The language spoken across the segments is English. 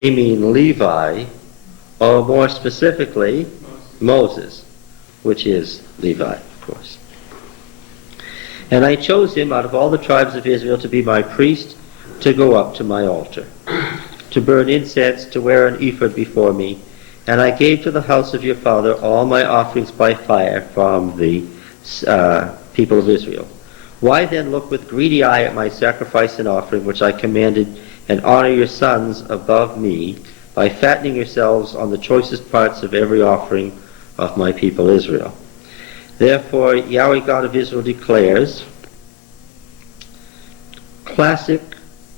We mean Levi, or more specifically, Moses, which is Levi, of course. And I chose him out of all the tribes of Israel to be my priest, to go up to my altar, to burn incense, to wear an ephod before me. And I gave to the house of your father all my offerings by fire from the people of Israel. Why then look with greedy eye at my sacrifice and offering, which I commanded, and honor your sons above me by fattening yourselves on the choicest parts of every offering of my people Israel? Therefore, Yahweh God of Israel declares, classic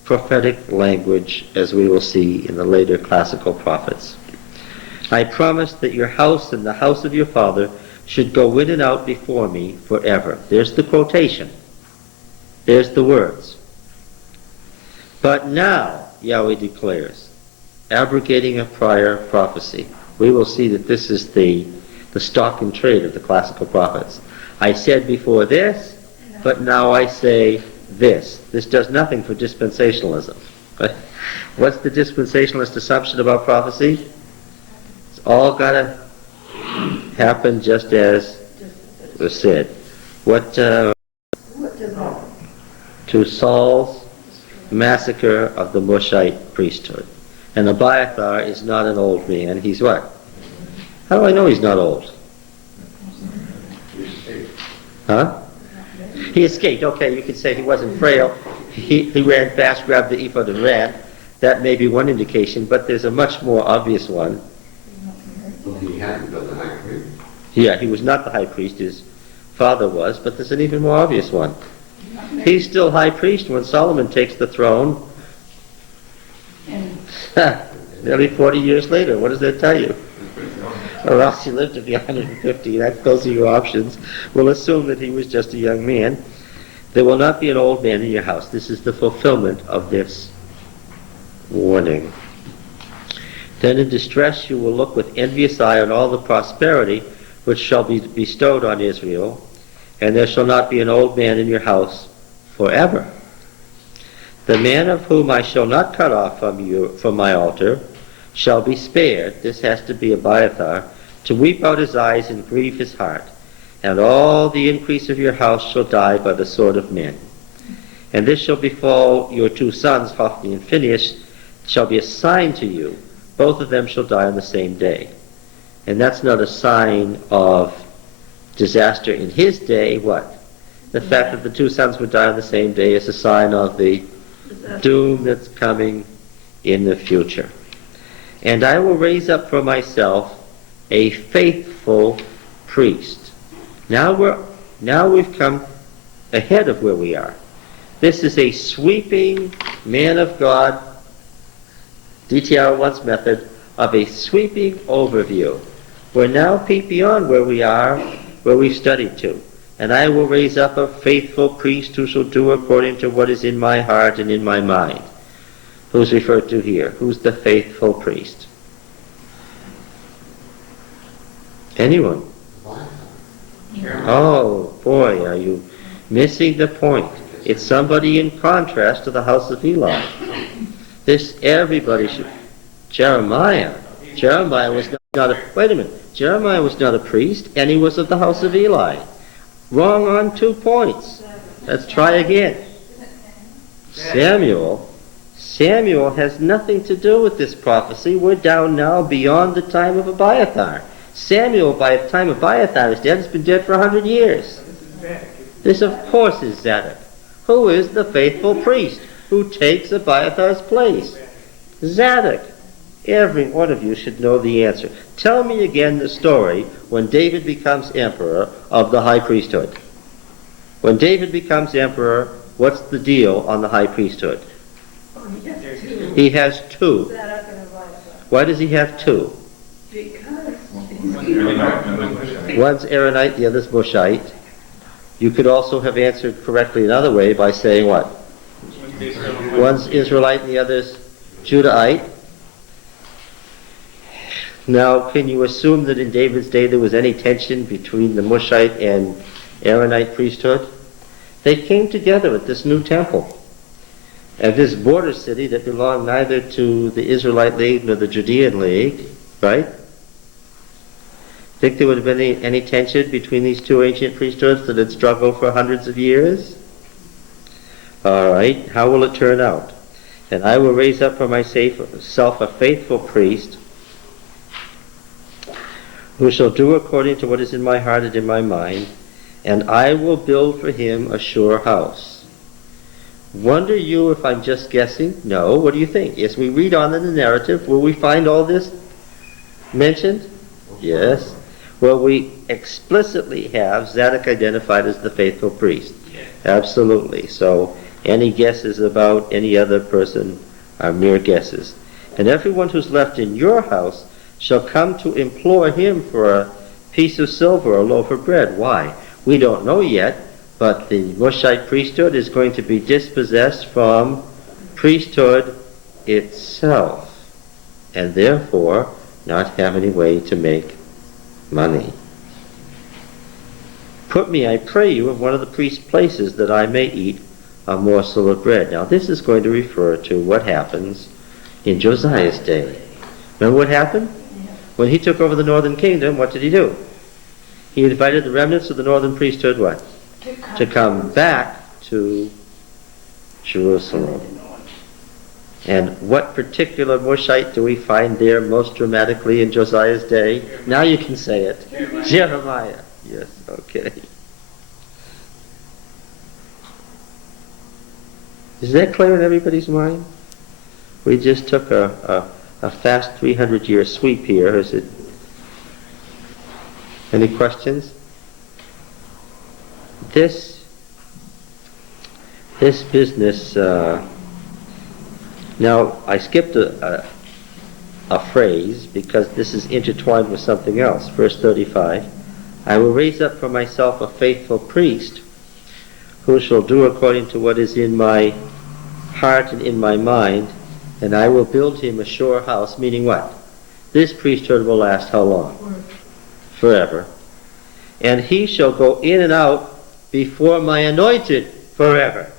prophetic language, as we will see in the later classical prophets. I promised that your house and the house of your father should go in and out before me forever. There's the quotation. There's the words. But now, Yahweh declares, abrogating a prior prophecy. We will see that this is the stock and trade of the classical prophets. I said before this, but now I say this. This does nothing for dispensationalism. Right? What's the dispensationalist assumption about prophecy? It's all got to happen just as was said. What to Saul's massacre of the Mushite priesthood. And Abiathar is not an old man. He's what? How do I know he's not old? Huh? He escaped. Okay, you could say he wasn't frail. He ran fast, grabbed the ephod and ran. That may be one indication, but there's a much more obvious one. Well, he hadn't been the high priest. Yeah, he was not the high priest. His father was, but there's an even more obvious one. He's still high priest when Solomon takes the throne. Nearly 40 years later. What does that tell you? Or else he lived to be 150. Those are your options. We'll assume that he was just a young man. There will not be an old man in your house. This is the fulfillment of this warning. Then in distress you will look with envious eye on all the prosperity which shall be bestowed on Israel, and there shall not be an old man in your house forever. The man of whom I shall not cut off from my altar shall be spared, this has to be Abiathar, to weep out his eyes and grieve his heart, and all the increase of your house shall die by the sword of men. And this shall befall your two sons, Hophni and Phinehas, shall be a sign to you. Both of them shall die on the same day. And that's not a sign of disaster in his day. What? The fact that the two sons would die on the same day is a sign of the doom that's coming in the future. And I will raise up for myself a faithful priest. Now we've come ahead of where we are. This is a sweeping man of God, DTR 1's method of a sweeping overview. We're now peep beyond where we are, where we've studied to. And I will raise up a faithful priest who shall do according to what is in my heart and in my mind. Who's referred to here? Who's the faithful priest? Anyone? Oh, boy, are you missing the point. It's somebody in contrast to the house of Eli. This everybody should... Jeremiah was not a... Wait a minute. Jeremiah was not a priest, and he was of the house of Eli. Wrong on 2 points. Let's try again. Samuel has nothing to do with this prophecy. We're down now beyond the time of Abiathar. Samuel, by the time Abiathar is dead, has been dead for 100 years. This, of course, is Zadok. Who is the faithful priest who takes Abiathar's place? Zadok. Every one of you should know the answer. Tell me again the story when David becomes emperor of the high priesthood. When David becomes emperor, what's the deal on the high priesthood? He has 2. Why does he have 2? Because one's Aaronite, the other's Mushite. You could also have answered correctly another way by saying what? One's Israelite and the other's Judahite. Now, can you assume that in David's day there was any tension between the Mushite and Aaronite priesthood? They came together at this new temple. And this border city that belonged neither to the Israelite League nor the Judean League, right? Think there would have been any tension between these two ancient priesthoods that had struggled for hundreds of years? All right, how will it turn out? And I will raise up for myself a faithful priest who shall do according to what is in my heart and in my mind, and I will build for him a sure house. Wonder you if I'm just guessing? No, what do you think? As we read on in the narrative, will we find all this mentioned? Yes. Well, we explicitly have Zadok identified as the faithful priest. Yes. Absolutely. So any guesses about any other person are mere guesses. And everyone who's left in your house shall come to implore him for a piece of silver or a loaf of bread. Why? We don't know yet, but the Mushite priesthood is going to be dispossessed from priesthood itself, and therefore not have any way to make money. Put me, I pray you, in one of the priest's places, that I may eat a morsel of bread. Now this is going to refer to what happens in Josiah's day. Remember what happened? When he took over the northern kingdom, what did he do? He invited the remnants of the northern priesthood, what? To come back to Jerusalem. And what particular Mushite do we find there most dramatically in Josiah's day? Now you can say it. Jeremiah. Yes, okay. Is that clear in everybody's mind? We just took a fast 300-year sweep here. Is it? Any questions? This business. Now I skipped a phrase because this is intertwined with something else. Verse 35. I will raise up for myself a faithful priest who shall do according to what is in my heart and in my mind, and I will build him a sure house, meaning what? This priesthood will last how long? Forever. And he shall go in and out before my anointed forever.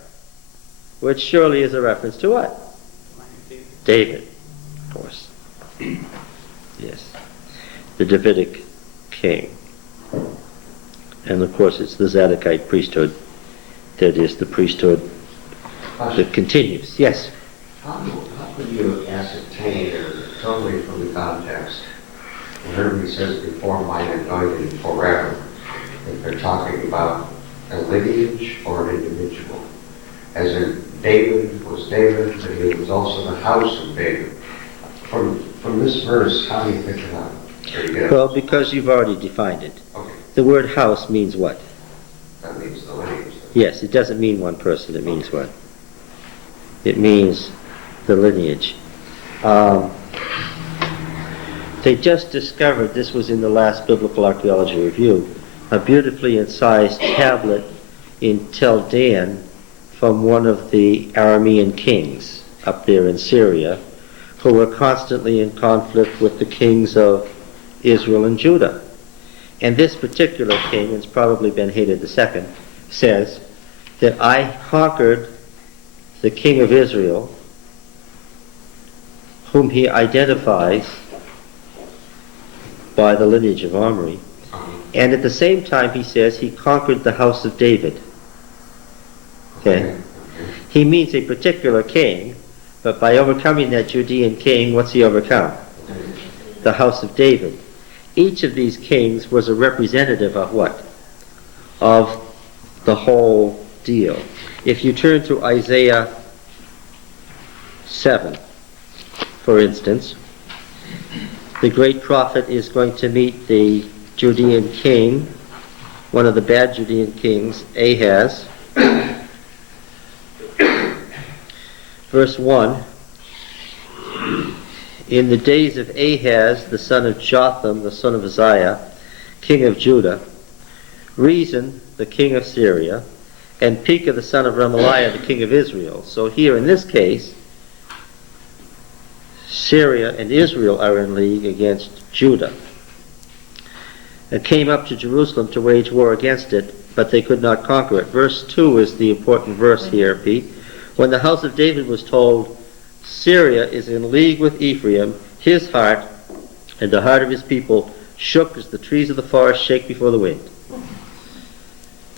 Which surely is a reference to what? David, of course. Yes. The Davidic king. And of course it's the Zadokite priesthood that is the priesthood that continues. Yes? How could you ascertain totally from the context, whenever he says before my anointed forever, if they're talking about a lineage or an individual? As in David was David, but he was also the house of David. From this verse, how do you pick it up? Well, because you've already defined it. Okay. The word house means what? That means the lineage. Yes, it doesn't mean one person. It means what? It means the lineage. They just discovered, this was in the last Biblical Archaeology Review, a beautifully incised tablet in Tel Dan from one of the Aramean kings up there in Syria, who were constantly in conflict with the kings of Israel and Judah. And this particular king, and it's probably Ben-Hadad II, says that I conquered the king of Israel, whom he identifies by the lineage of Omri, and at the same time he says he conquered the house of David. Okay? He means a particular king, but by overcoming that Judean king, what's he overcome? The house of David. Each of these kings was a representative of what? Of the whole deal. If you turn to Isaiah 7, for instance, the great prophet is going to meet the Judean king, one of the bad Judean kings, Ahaz. Verse 1, in the days of Ahaz, the son of Jotham, the son of Uzziah, king of Judah, Rezin, the king of Syria, and Pekah, the son of Remaliah, the king of Israel. So here in this case, Syria and Israel are in league against Judah. It came up to Jerusalem to wage war against it, but they could not conquer it. Verse 2 is the important verse here, Pete. When the house of David was told, Syria is in league with Ephraim, his heart and the heart of his people shook as the trees of the forest shake before the wind.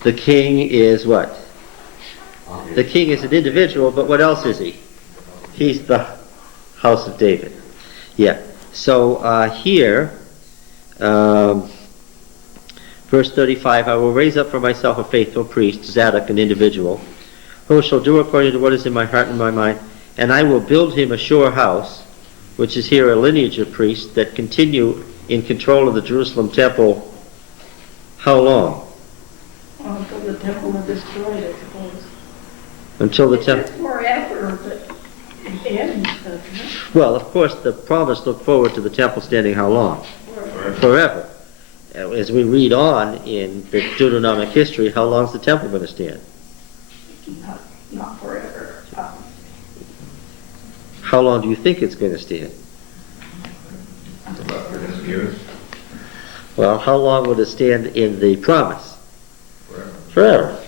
The king is what? The king is an individual, but what else is he? He's the house of David. Yeah. So here, verse 35, I will raise up for myself a faithful priest, Zadok, an individual, who shall do according to what is in my heart and my mind, and I will build him a sure house, which is here a lineage of priests that continue in control of the Jerusalem temple. How long? Until the temple is destroyed, I suppose. Until the It's temple... forever, but it ends, doesn't it? Well, of course, the promise looked forward to the temple standing how long? Forever. As we read on in the Deuteronomic history, how long is the temple going to stand? Not forever. How long do you think it's going to stand? About 30 years. Well, how long would it stand in the promise? Forever. Forever.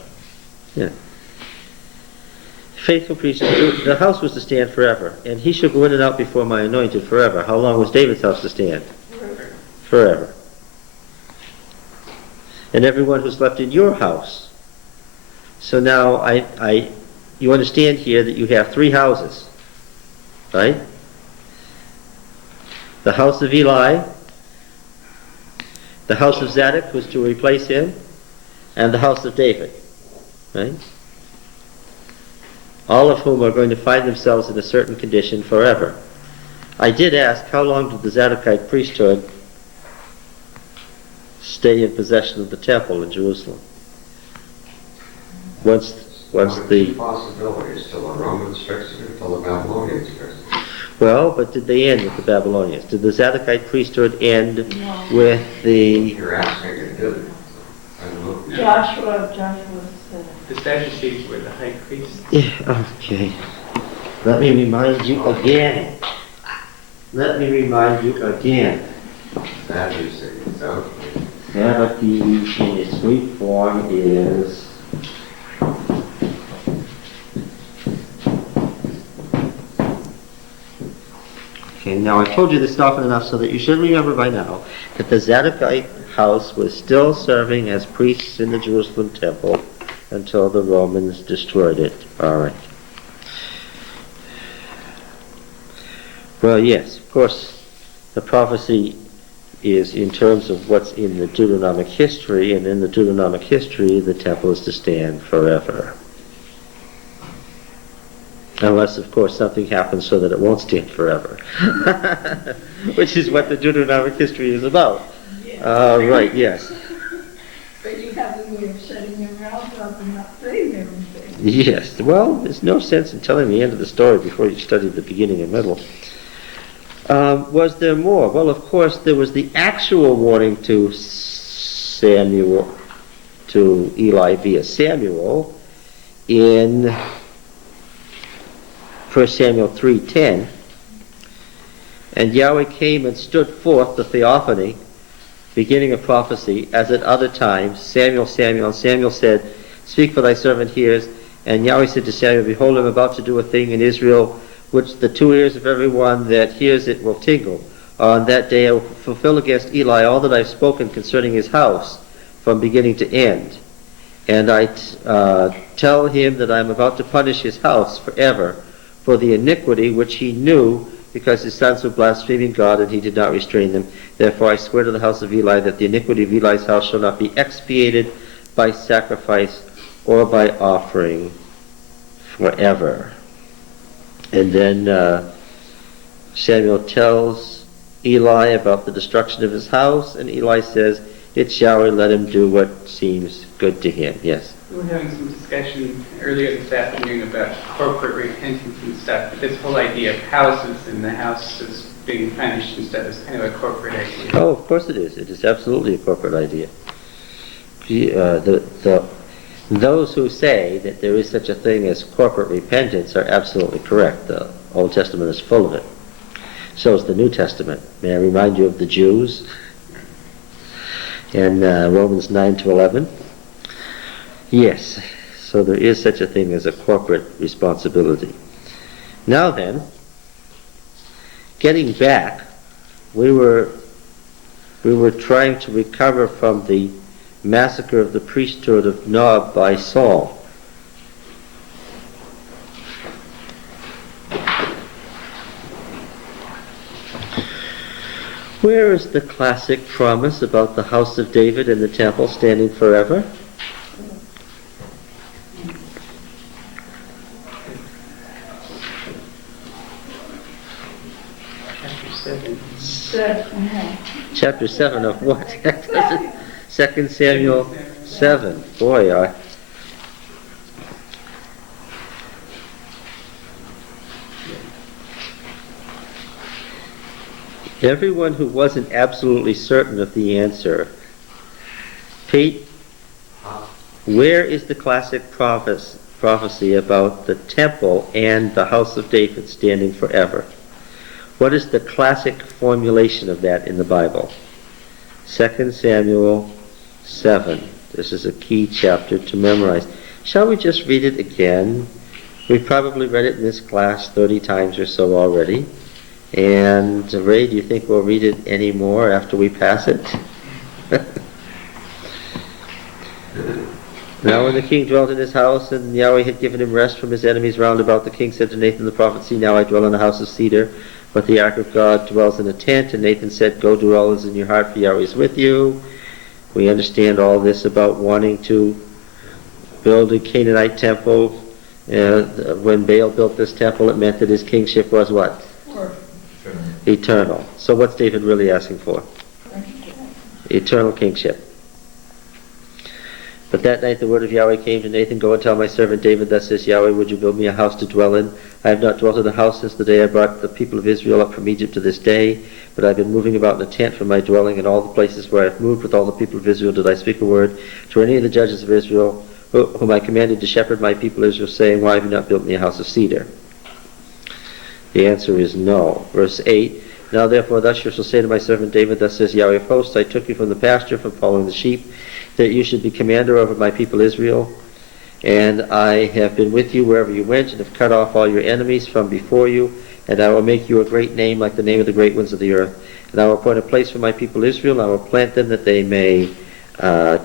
Yeah. Faithful priest, the house was to stand forever, and he shall go in and out before my anointed forever. How long was David's house to stand? Forever. And everyone who's left in your house. So now you understand here that you have three houses, right? The house of Eli, the house of Zadok, who's to replace him, and the house of David, right? All of whom are going to find themselves in a certain condition forever. I did ask, how long did the Zadokite priesthood stay in possession of the temple in Jerusalem? Once the... possibilities till the Romans fixed it, till the Babylonians fixed it. Well, but did they end with the Babylonians? Did the Zadokite priesthood end with the... You're asking it didn't. I don't know. Joshua's. The Sadducees were the high priests. Yeah, okay. Let me remind you again. Sadducees, okay. Sadducees in its Greek form is... Okay, now I told you this often enough so that you should remember by now that the Zadokite house was still serving as priests in the Jerusalem temple until the Romans destroyed it. All right. Well, yes, of course, the prophecy is in terms of what's in the Deuteronomic history, and in the Deuteronomic history, the temple is to stand forever. Unless, of course, something happens so that it won't stand forever. Which is what the Deuteronomic history is about. Right, yes. But you have the way of shutting your mouth up and not saying everything. Yes, well, there's no sense in telling the end of the story before you study the beginning and middle. Was there more? Well, of course, there was the actual warning to Eli via Samuel in 1 Samuel 3:10. And Yahweh came and stood forth the theophany, beginning of prophecy, as at other times, Samuel, Samuel. And Samuel said, Speak, for thy servant hears. And Yahweh said to Samuel, Behold, I am about to do a thing in Israel, which the two ears of every one that hears it will tingle. On that day I will fulfill against Eli all that I have spoken concerning his house, from beginning to end. And I tell him that I am about to punish his house forever for the iniquity which he knew, because his sons were blaspheming God, and he did not restrain them. Therefore I swear to the house of Eli that the iniquity of Eli's house shall not be expiated by sacrifice or by offering forever. And then Samuel tells Eli about the destruction of his house, and Eli says, It's Yahweh, let him do what seems good to him. Yes? We were having some discussion earlier this afternoon about corporate repentance and stuff, but this whole idea of houses and the houses being punished and stuff is kind of a corporate idea. Oh, of course it is. It is absolutely a corporate idea. Those who say that there is such a thing as corporate repentance are absolutely correct. The Old Testament is full of it. So is the New Testament. May I remind you of the Jews in Romans 9 to 11? Yes. So So there is such a thing as a corporate responsibility. Now then, getting back, we were trying to recover from the massacre of the priesthood of Nob by Saul. Where is the classic promise about the house of David and the temple standing forever? Chapter 7 of what? 2 Samuel 7. Boy, everyone who wasn't absolutely certain of the answer, Pete, where is the classic prophecy about the temple and the house of David standing forever? What is the classic formulation of that in the Bible? 2 Samuel 7. This is a key chapter to memorize. Shall we just read it again? We've probably read it in this class 30 times or so already. And Ray, do you think we'll read it any more after we pass it? Now when the king dwelt in his house, and Yahweh had given him rest from his enemies round about, the king said to Nathan the prophet, "See, now I dwell in a house of cedar, but the ark of God dwells in a tent." And Nathan said, "Go do all that is in your heart, for Yahweh is with you." We understand all this about wanting to build a Canaanite temple. When Baal built this temple, it meant that his kingship was what? Eternal. So what's David really asking for? Eternal kingship. But that night the word of Yahweh came to Nathan, "Go and tell my servant David, thus says Yahweh, would you build me a house to dwell in? I have not dwelt in a house since the day I brought the people of Israel up from Egypt to this day, but I've been moving about in a tent from my dwelling. In all the places where I've moved with all the people of Israel did I speak a word to any of the judges of Israel, whom I commanded to shepherd my people Israel, saying, why have you not built me a house of cedar?" The answer is no. Verse 8, "Now therefore thus you shall say to my servant David, thus says Yahweh of hosts, I took you from the pasture, from following the sheep, that you should be commander over my people Israel. And I have been with you wherever you went, and have cut off all your enemies from before you. And I will make you a great name, like the name of the great ones of the earth. And I will appoint a place for my people Israel, and I will plant them that they may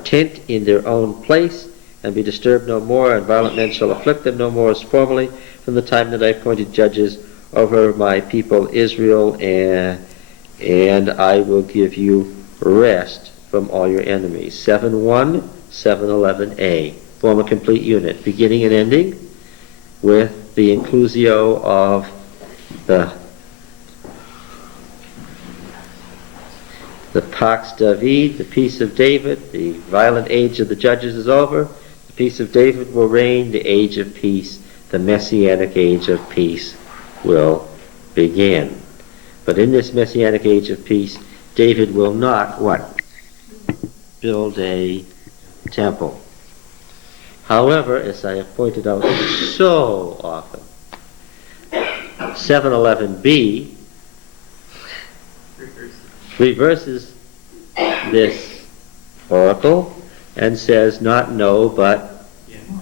tent in their own place, and be disturbed no more, and violent men shall afflict them no more as formerly, from the time that I appointed judges over my people Israel, and I will give you rest from all your enemies." 7:1, 7:11a form a complete unit, beginning and ending with the inclusio of the Pax David, the peace of David. The violent age of the judges is over. The peace of David will reign. The age of peace, the messianic age of peace, will begin. But in this messianic age of peace, David will not, what? Build a temple. However, as I have pointed out so often, 7:11b reverses this oracle and says not no, but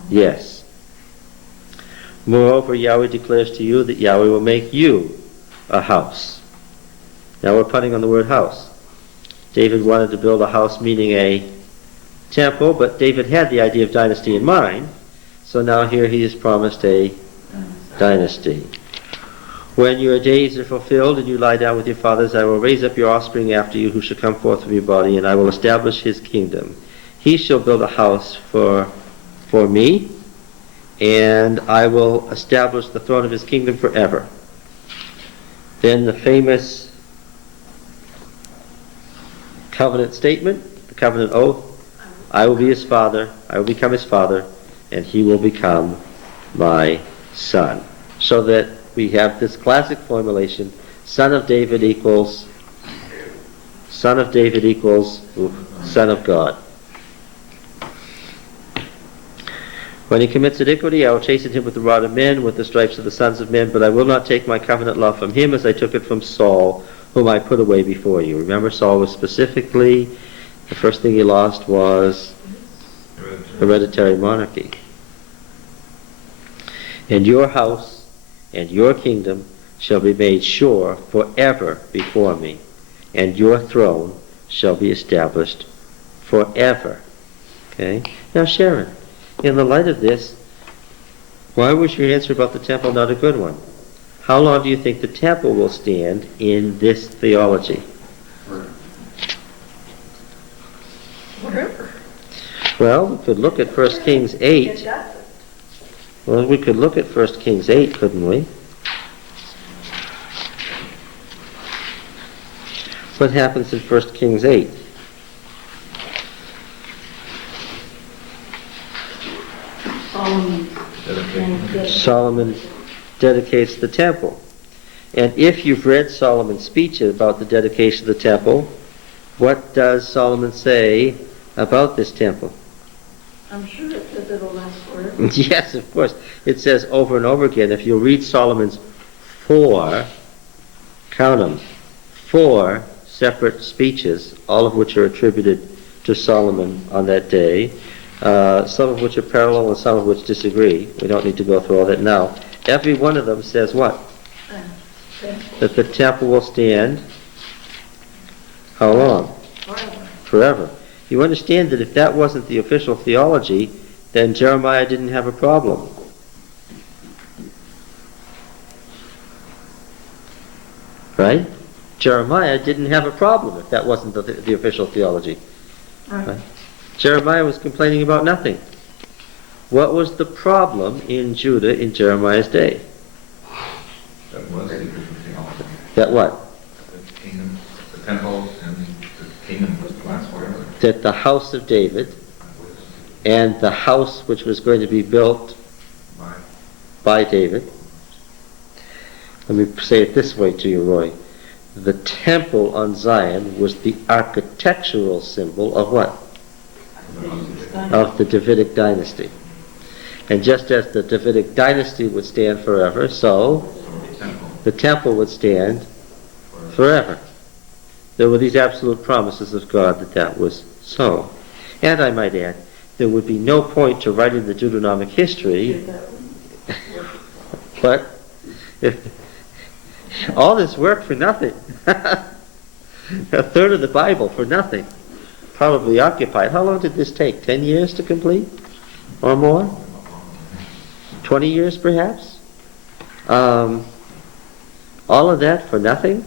yes. "Moreover, Yahweh declares to you that Yahweh will make you a house." Now we're putting on the word house. David wanted to build a house, meaning a temple, but David had the idea of dynasty in mind, so now here he is promised a dynasty. "When your days are fulfilled and you lie down with your fathers, I will raise up your offspring after you, who shall come forth from your body, and I will establish his kingdom. He shall build a house for me, and I will establish the throne of his kingdom forever." Then the famous covenant statement, the covenant oath, "I will be his father, I will become his father, and he will become my son." So that we have this classic formulation, son of David equals son of God. "When he commits iniquity, I will chasten him with the rod of men, with the stripes of the sons of men, but I will not take my covenant love from him as I took it from Saul, whom I put away before you." Remember, Saul was specifically, the first thing he lost was hereditary monarchy. And your house and your kingdom shall be made sure forever before me, and your throne shall be established forever. Okay? Now, Sharon, in the light of this, why was your answer about the temple not a good one? How long do you think the temple will stand in this theology? Whatever. Well, we could look at 1 Kings 8. It doesn't. Well, we could look at 1 Kings 8, couldn't we? What happens in 1 Kings 8? Solomon dedicates the temple. And if you've read Solomon's speech about the dedication of the temple, what does Solomon say about this temple? I'm sure it says it'll last forever. Yes, of course. It says over and over again, if you read Solomon's 4, count them, 4 separate speeches, all of which are attributed to Solomon on that day, some of which are parallel and some of which disagree. We don't need to go through all that now. Every one of them says what? That the temple will stand how long? Forever. You understand that if that wasn't the official theology, then Jeremiah didn't have a problem. Right? Jeremiah didn't have a problem if that wasn't the official theology. Right? Jeremiah was complaining about nothing. What was the problem in Judah in Jeremiah's day? That was the official theology. That what? The kingdom, the temple, and the kingdom was to last forever. That the house of David and the house which was going to be built by David. Let me say it this way to you, Roy. The temple on Zion was the architectural symbol of what? Of the Davidic dynasty. And just as the Davidic dynasty would stand forever, so the temple would stand forever. There were these absolute promises of God that that was so. And I might add, there would be no point to writing the Deuteronomic history, but if all this work for nothing, a third of the Bible for nothing, probably occupied. How long did this take? 10 years to complete? Or more? 20 years perhaps? All of that for nothing?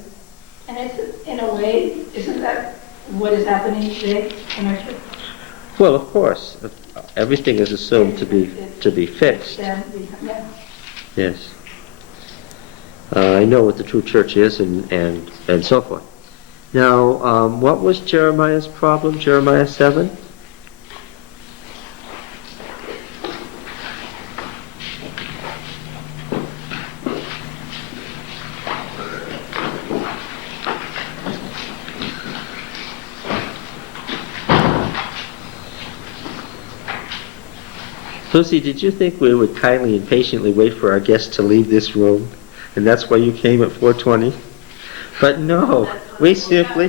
And it's, in a way, isn't that what is happening today in our church? Well, of course. Everything is assumed to be fixed. Yeah. Yes. I know what the true church is and so forth. Now, what was Jeremiah's problem? Jeremiah 7? Lucy, did you think we would kindly and patiently wait for our guests to leave this room? And that's why you came at 4:20? But no, we simply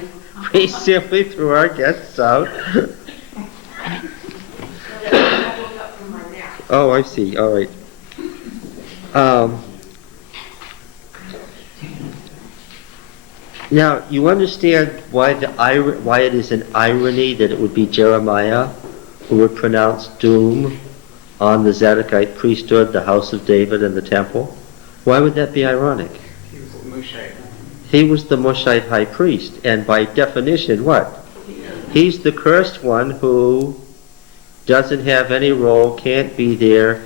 threw our guests out. Oh, I see. All right. Now, you understand why it is an irony that it would be Jeremiah who would pronounce doom on the Zadokite priesthood, the house of David, and the temple? Why would that be ironic? He was the Mushite. He was the Mushite high priest, and by definition, what? He's the cursed one who doesn't have any role, can't be there,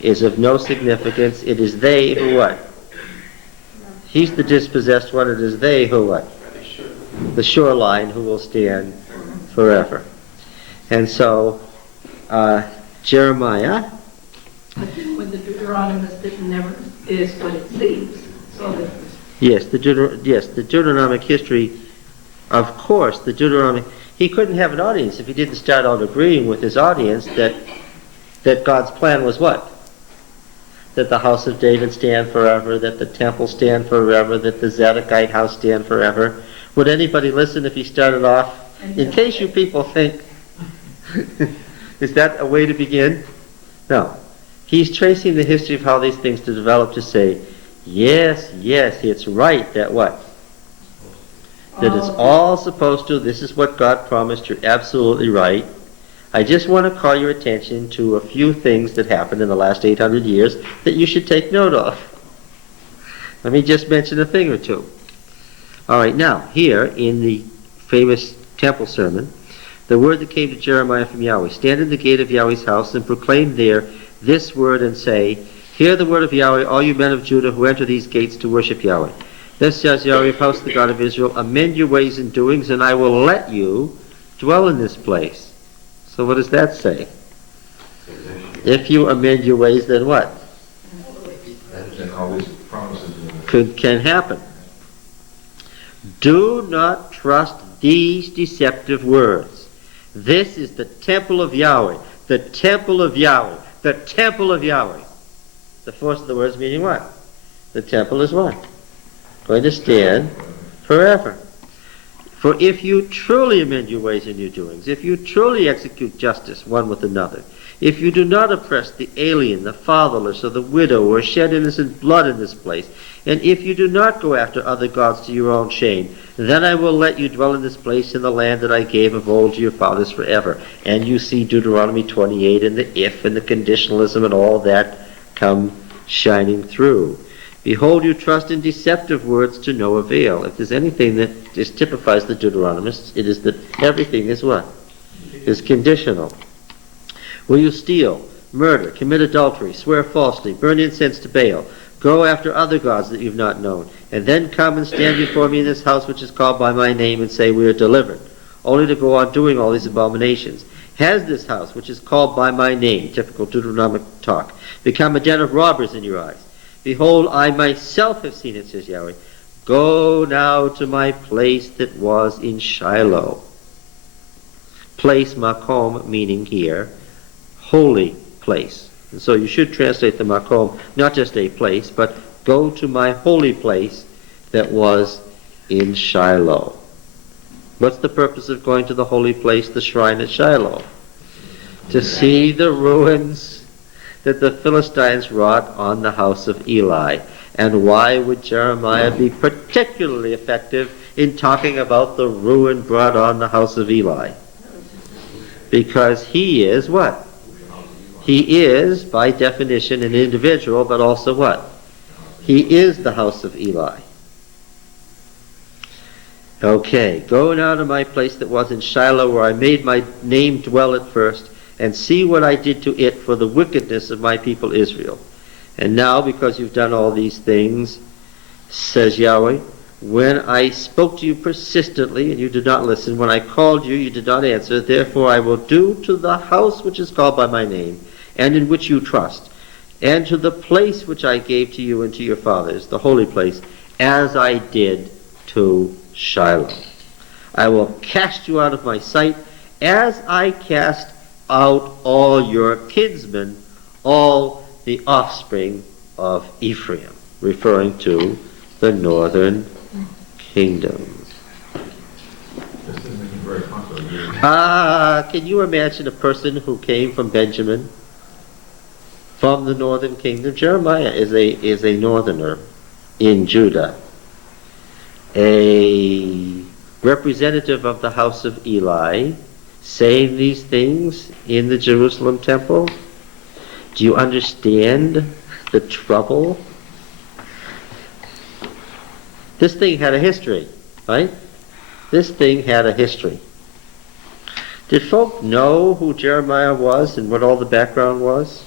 is of no significance. It is they who what? He's the dispossessed one, it is they who what? The shoreline who will stand forever. And so, Jeremiah, But then when the Deuteronomist, it never is what it seems. So that yes, the Deuteronomic history, of course, the Deuteronomic, he couldn't have an audience if he didn't start out agreeing with his audience that God's plan was what? That the house of David stand forever, that the temple stand forever, that the Zadokite house stand forever. Would anybody listen if he started off? In case you people think, is that a way to begin? No. He's tracing the history of how these things to develop to say, yes, it's right that what? That it's all supposed to, this is what God promised, you're absolutely right. I just want to call your attention to a few things that happened in the last 800 years that you should take note of. Let me just mention a thing or two. All right, now, here in the famous temple sermon, the word that came to Jeremiah from Yahweh, stand in the gate of Yahweh's house and proclaim there this word and say, hear the word of Yahweh, all you men of Judah who enter these gates to worship Yahweh. Thus says Yahweh of hosts, the God of Israel, amend your ways and doings, and I will let you dwell in this place. So what does that say? If you amend your ways, then what? Then all these promises Can happen. Do not trust these deceptive words. This is the temple of Yahweh. The temple of Yahweh. The temple of Yahweh. The force of the words meaning what? The temple is what? Going to stand forever. For if you truly amend your ways and your doings, if you truly execute justice one with another, if you do not oppress the alien, the fatherless, or the widow, or shed innocent blood in this place, and if you do not go after other gods to your own shame, then I will let you dwell in this place in the land that I gave of old to your fathers forever. And you see Deuteronomy 28 and the if and the conditionalism and all that come shining through. Behold, you trust in deceptive words to no avail. If there's anything that just typifies the Deuteronomists, it is that everything is what? Is conditional. Will you steal, murder, commit adultery, swear falsely, burn incense to Baal, go after other gods that you've not known, and then come and stand before me in this house which is called by my name and say, we are delivered, only to go on doing all these abominations? Has this house, which is called by my name, typical Deuteronomic talk, become a den of robbers in your eyes? Behold, I myself have seen it, says Yahweh. Go now to my place that was in Shiloh. Place, makom, meaning here, holy place. And so you should translate the makom, not just a place, but go to my holy place that was in Shiloh. What's the purpose of going to the holy place, the shrine at Shiloh? To see the ruins that the Philistines wrought on the house of Eli. And why would Jeremiah be particularly effective in talking about the ruin brought on the house of Eli? Because he is what? He is, by definition, an individual, but also what? He is the house of Eli. Okay, go now to my place that was in Shiloh, where I made my name dwell at first, and see what I did to it for the wickedness of my people Israel. And now, because you've done all these things, says Yahweh, when I spoke to you persistently, and you did not listen, when I called you, you did not answer, therefore I will do to the house which is called by my name, and in which you trust, and to the place which I gave to you and to your fathers, the holy place, as I did to Shiloh. I will cast you out of my sight, as I cast out all your kinsmen, all the offspring of Ephraim, referring to the northern kingdom. This isn't very complicated. Can you imagine a person who came from Benjamin, from the northern kingdom? Jeremiah is a northerner in Judah, a representative of the house of Eli, saying these things in the Jerusalem temple. Do you understand the trouble? This thing had a history, right? This thing had a history. Did folk know who Jeremiah was and what all the background was?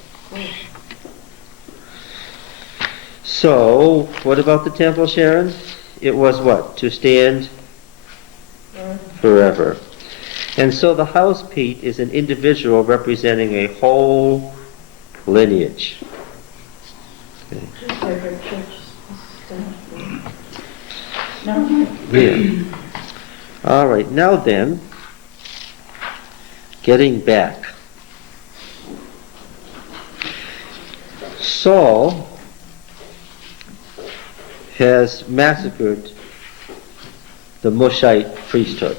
So, what about the temple, Sharon? It was what? To stand forever. And so the house, Pete, is an individual representing a whole lineage. Okay. Yeah. All right, now then, getting back. Saul has massacred the Mushite priesthood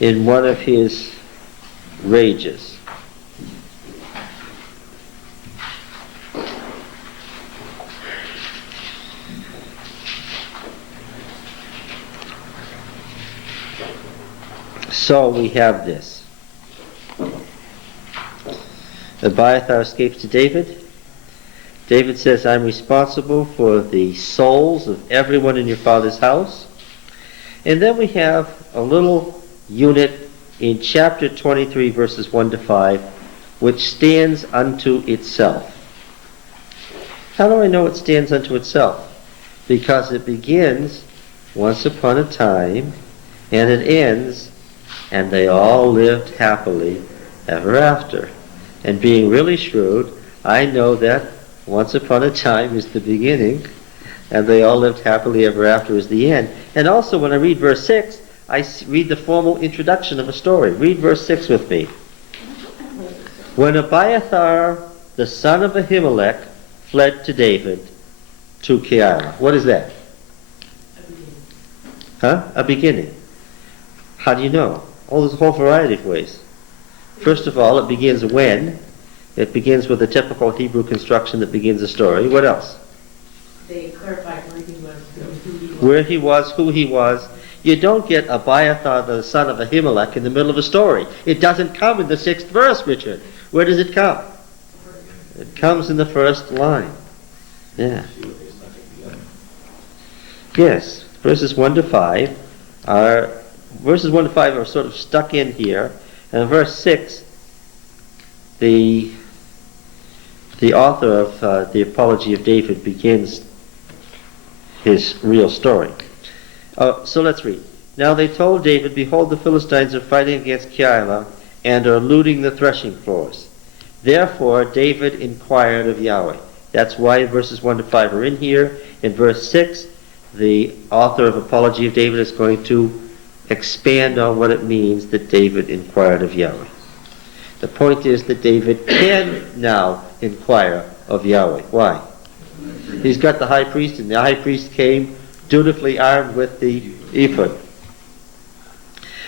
in one of his rages. So we have this. Abiathar escapes to David. David says, I'm responsible for the souls of everyone in your father's house. And then we have a little unit in chapter 23, verses 1 to 5, which stands unto itself. How do I know it stands unto itself? Because it begins, once upon a time, and it ends, and they all lived happily ever after. And being really shrewd, I know that once upon a time is the beginning, and they all lived happily ever after is the end. And also when I read verse 6, I read the formal introduction of a story. Read verse 6 with me. When Abiathar, the son of Ahimelech, fled to David to Keilah. What is that? Huh? A beginning. How do you know? Oh, there's a whole variety of ways. First of all, it begins when. It begins with a typical Hebrew construction that begins a story. What else? They clarified where he was, who he was. Where he was, who he was. You don't get Abiathar, the son of Ahimelech, in the middle of a story. It doesn't come in the 6th verse, Richard. Where does it come? It comes in the first line. Yeah. Yes. Verses 1 to 5 are sort of stuck in here. And verse 6, the author of the Apology of David begins his real story. So let's read. Now they told David, behold, the Philistines are fighting against Keilah and are looting the threshing floors. Therefore David inquired of Yahweh. That's why verses 1 to 5 are in here. In verse 6, the author of Apology of David is going to expand on what it means that David inquired of Yahweh. The point is that David can now inquire of Yahweh. Why? He's got the high priest, and the high priest came dutifully armed with the ephod.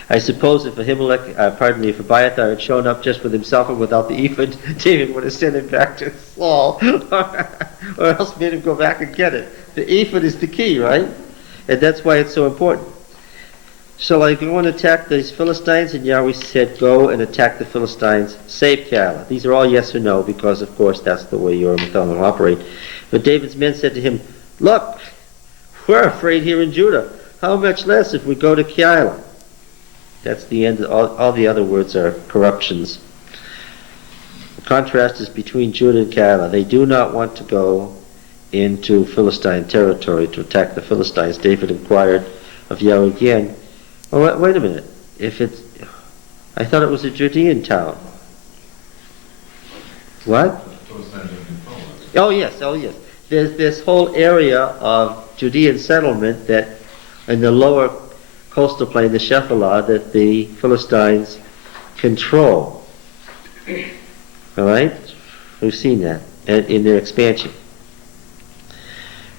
I suppose if if Abiathar had shown up just with himself and without the ephod, David would have sent him back to Saul, or else made him go back and get it. The ephod is the key, right? And that's why it's so important. So I go and attack these Philistines, and Yahweh said, go and attack the Philistines, save Keilah. These are all yes or no, because of course that's the way Urim and Thummim operate. But David's men said to him, look, we're afraid here in Judah. How much less if we go to Keilah? That's the end. All the other words are corruptions. The contrast is between Judah and Keilah. They do not want to go into Philistine territory to attack the Philistines. David inquired of Yahweh again. Oh, wait a minute. I thought it was a Judean town. What? Oh yes. There's this whole area of Judean settlement that in the lower coastal plain, the Shephelah, that the Philistines control. All right? We've seen that in their expansion.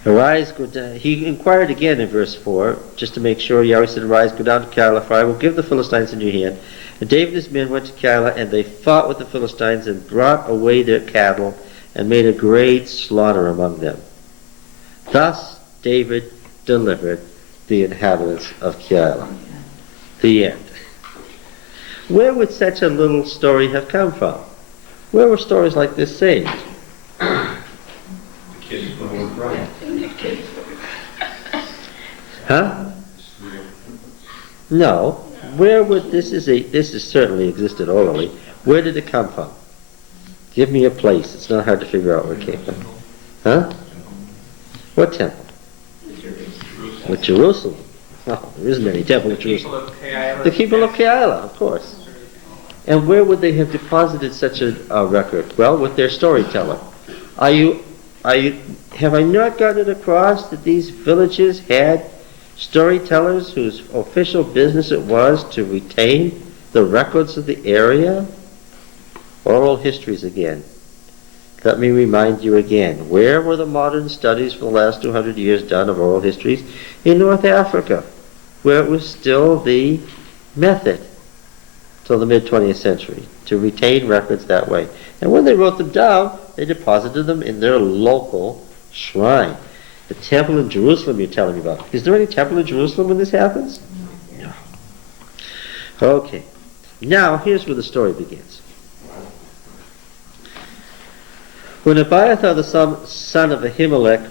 Arise, go down. He inquired again in verse 4, just to make sure. Yahweh said, arise, go down to Keilah, for I will give the Philistines in your hand. And David and his men went to Keilah, and they fought with the Philistines and brought away their cattle and made a great slaughter among them. Thus David delivered the inhabitants of Keilah. The end. Where would such a little story have come from? Where were stories like this saved? Kids were right. Huh? No. Where would this has certainly existed orally. Where did it come from? Give me a place. It's not hard to figure out where it came from. Huh? What temple? With Jerusalem. Well, there isn't any temple in Jerusalem. The people of Keilah, of course. And where would they have deposited such a record? Well, with their storyteller. Have I not gotten it across that these villages had storytellers whose official business it was to retain the records of the area? Oral histories again. Let me remind you again. Where were the modern studies for the last 200 years done of oral histories? In North Africa, where it was still the method till the mid-20th century to retain records that way. And when they wrote them down, they deposited them in their local shrine. The temple in Jerusalem you're telling me about. Is there any temple in Jerusalem when this happens? No. Okay. Now, here's where the story begins. When Abiathar the son of Ahimelech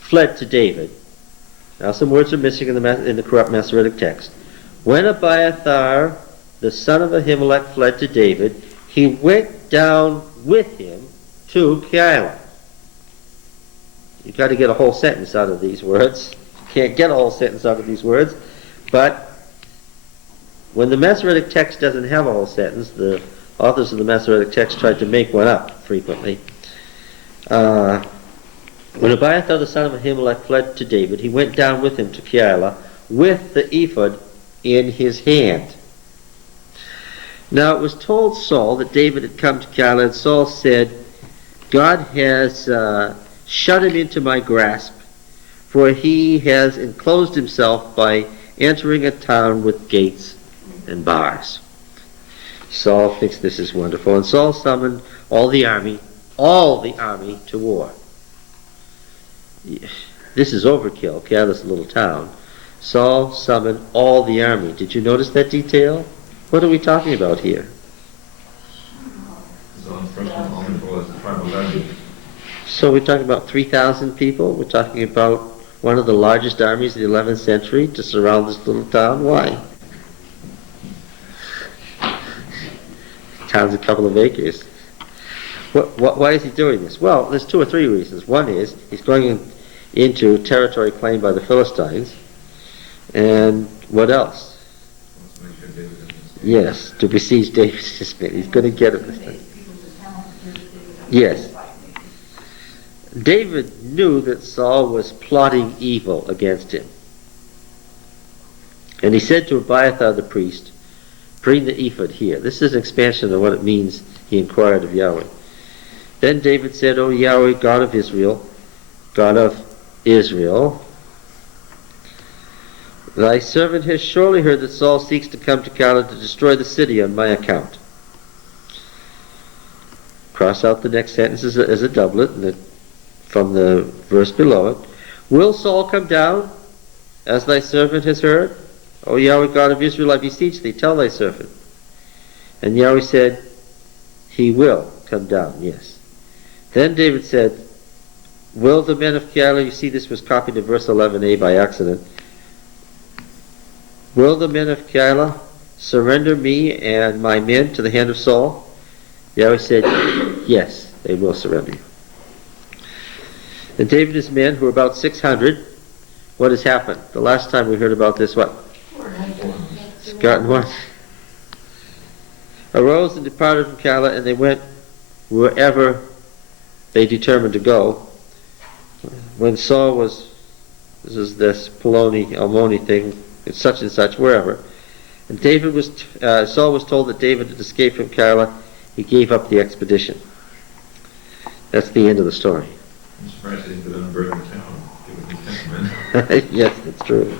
fled to David, now some words are missing in the corrupt Masoretic text. When Abiathar the son of Ahimelech fled to David, he went down with him to Keilah. You've got to get a whole sentence out of these words. You can't get a whole sentence out of these words, but when the Masoretic text doesn't have a whole sentence, the authors of the Masoretic text tried to make one up frequently. When Abiathar the son of Ahimelech fled to David, he went down with him to Keilah with the ephod in his hand. Now it was told Saul that David had come to Keilah, and Saul said, God has shut him into my grasp, for he has enclosed himself by entering a town with gates and bars. Saul thinks this is wonderful, and Saul summoned all the army to war. This is overkill. Keilah's a little town. Saul summoned all the army. Did you notice that detail? What are we talking about here? So instructions only for the tribal levy. So we're talking about 3,000 people. We're talking about one of the largest armies of the 11th century to surround this little town. Why? Town's a couple of acres. Why is he doing this? Well, there's 2 or 3 reasons. One is he's going into territory claimed by the Philistines. And what else? Let's make sure David doesn't escape. Yes, to besiege David's dismay. He's going to get him this time. Yes. David knew that Saul was plotting evil against him. And he said to Abiathar the priest, bring the ephod here. This is an expansion of what it means, he inquired of Yahweh. Then David said, O Yahweh, God of Israel, thy servant has surely heard that Saul seeks to come to Keilah to destroy the city on my account. Cross out the next sentence as a doublet from the verse below it. Will Saul come down, as thy servant has heard? O Yahweh, God of Israel, I beseech thee, tell thy servant. And Yahweh said, he will come down, yes. Then David said, will the men of Keilah, you see this was copied in verse 11a by accident, will the men of Keilah surrender me and my men to the hand of Saul? Yahweh said, yes, they will surrender you. And David and his men, who were about 600, what has happened? The last time we heard about this, what? It's gotten what? Arose and departed from Keilah, and they went wherever they determined to go. When Saul was, this is this Poloni, Almoni thing, it's such and such, wherever. And Saul was told that David had escaped from Keilah. He gave up the expedition. That's the end of the story. I'm surprised they didn't unburden the town. Give it contentment. Yes, that's true.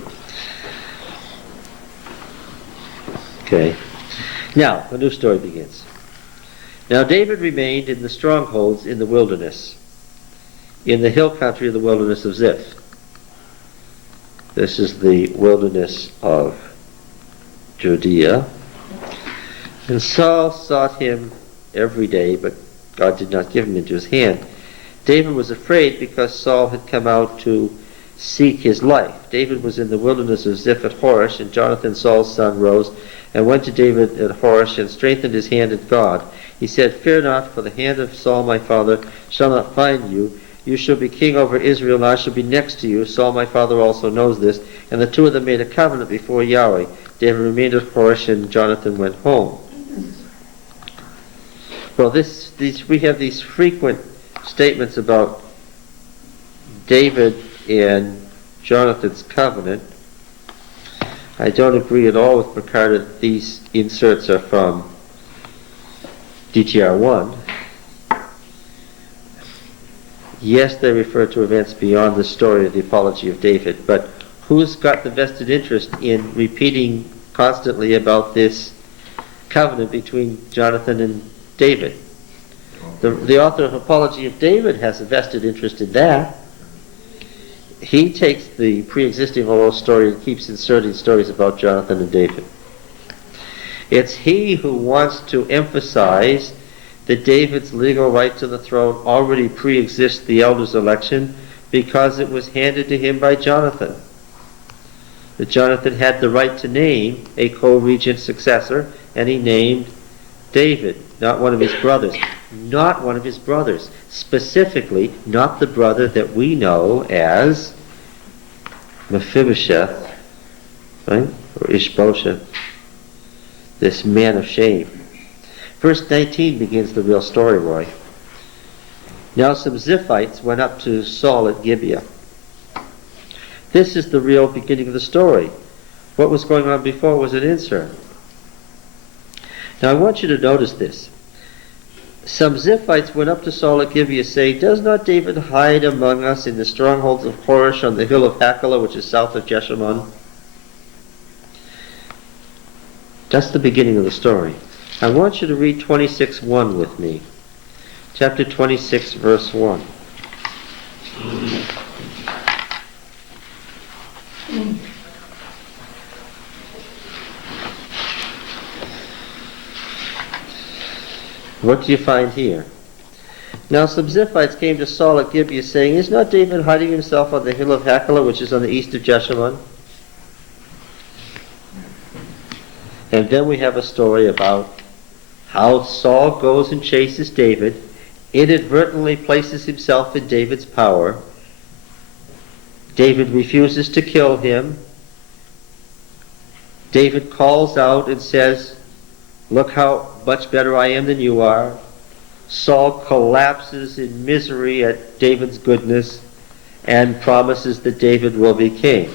Okay. Now, a new story begins. Now David remained in the strongholds in the wilderness, in the hill country of the wilderness of Ziph. This is the wilderness of Judea. And Saul sought him every day, but God did not give him into his hand. David was afraid because Saul had come out to seek his life. David was in the wilderness of Ziph at Horosh, and Jonathan, Saul's son, rose and went to David at Horosh and strengthened his hand in God. He said, fear not, for the hand of Saul my father shall not find you. You shall be king over Israel, and I shall be next to you. Saul my father also knows this. And the 2 of them made a covenant before Yahweh. David remained at Horosh, and Jonathan went home. Well, we have these frequent statements about David and Jonathan's covenant. I don't agree at all with Picard that these inserts are from DTR 1. Yes, they refer to events beyond the story of the apology of David, but who's got the vested interest in repeating constantly about this covenant between Jonathan and David? The author of Apology of David has a vested interest in that. He takes the pre-existing oral story and keeps inserting stories about Jonathan and David. It's he who wants to emphasize that David's legal right to the throne already pre-exists the elder's election because it was handed to him by Jonathan. That Jonathan had the right to name a co-regent successor, and he named David, not one of his brothers. Not one of his brothers. Specifically, not the brother that we know as Mephibosheth, right? Or Ishbosheth, this man of shame. Verse 19 begins the real story, Roy. Now some Ziphites went up to Saul at Gibeah. This is the real beginning of the story. What was going on before was an insert. Now I want you to notice this. Some Ziphites went up to Saul at Gibeah, saying, "Does not David hide among us in the strongholds of Horosh on the hill of Hachilah, which is south of Jeshimon?" That's the beginning of the story. I want you to read 26:1 with me. Chapter 26, verse 1. What do you find here? Now some Ziphites came to Saul at Gibeah, saying, "Is not David hiding himself on the hill of Hachilah, which is on the east of Jeshimon?" And then we have a story about how Saul goes and chases David, inadvertently places himself in David's power. David refuses to kill him. David calls out and says, "Look how much better I am than you are." Saul collapses in misery at David's goodness and promises that David will be king.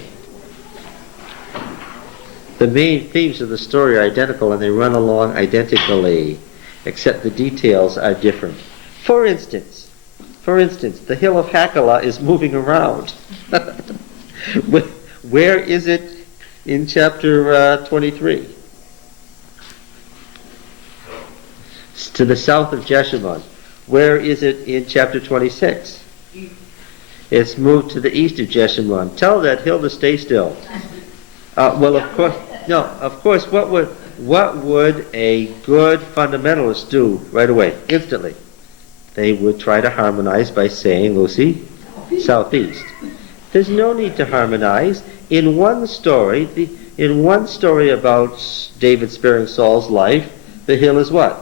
The main themes of the story are identical, and they run along identically, except the details are different. For instance, the hill of Hachilah is moving around. Where is it in chapter 23? It's to the south of Jeshimon. Where is it in chapter 26? It's moved to the east of Jeshimon. Tell that hill to stay still. Well, of course, what would a good fundamentalist do right away, instantly? They would try to harmonize by saying, Lucy, southeast. There's no need to harmonize. In one story about David sparing Saul's life, the hill is what?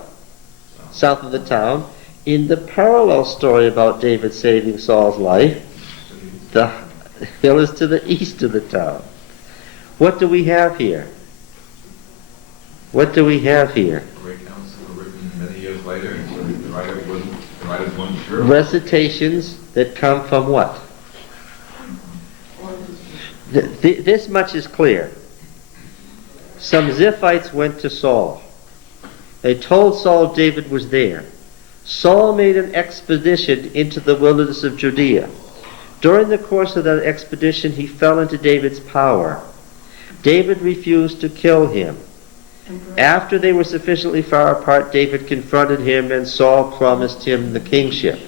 South of the town. In the parallel story about David saving Saul's life, the hill is to the east of the town. What do we have here? What do we have here? Great accounts that were written many years later, so the writers weren't sure. Recitations that come from what? This much is clear. Some Ziphites went to Saul. They told Saul David was there. Saul made an expedition into the wilderness of Judea. During the course of that expedition, he fell into David's power. David refused to kill him. After they were sufficiently far apart, David confronted him and Saul promised him the kingship.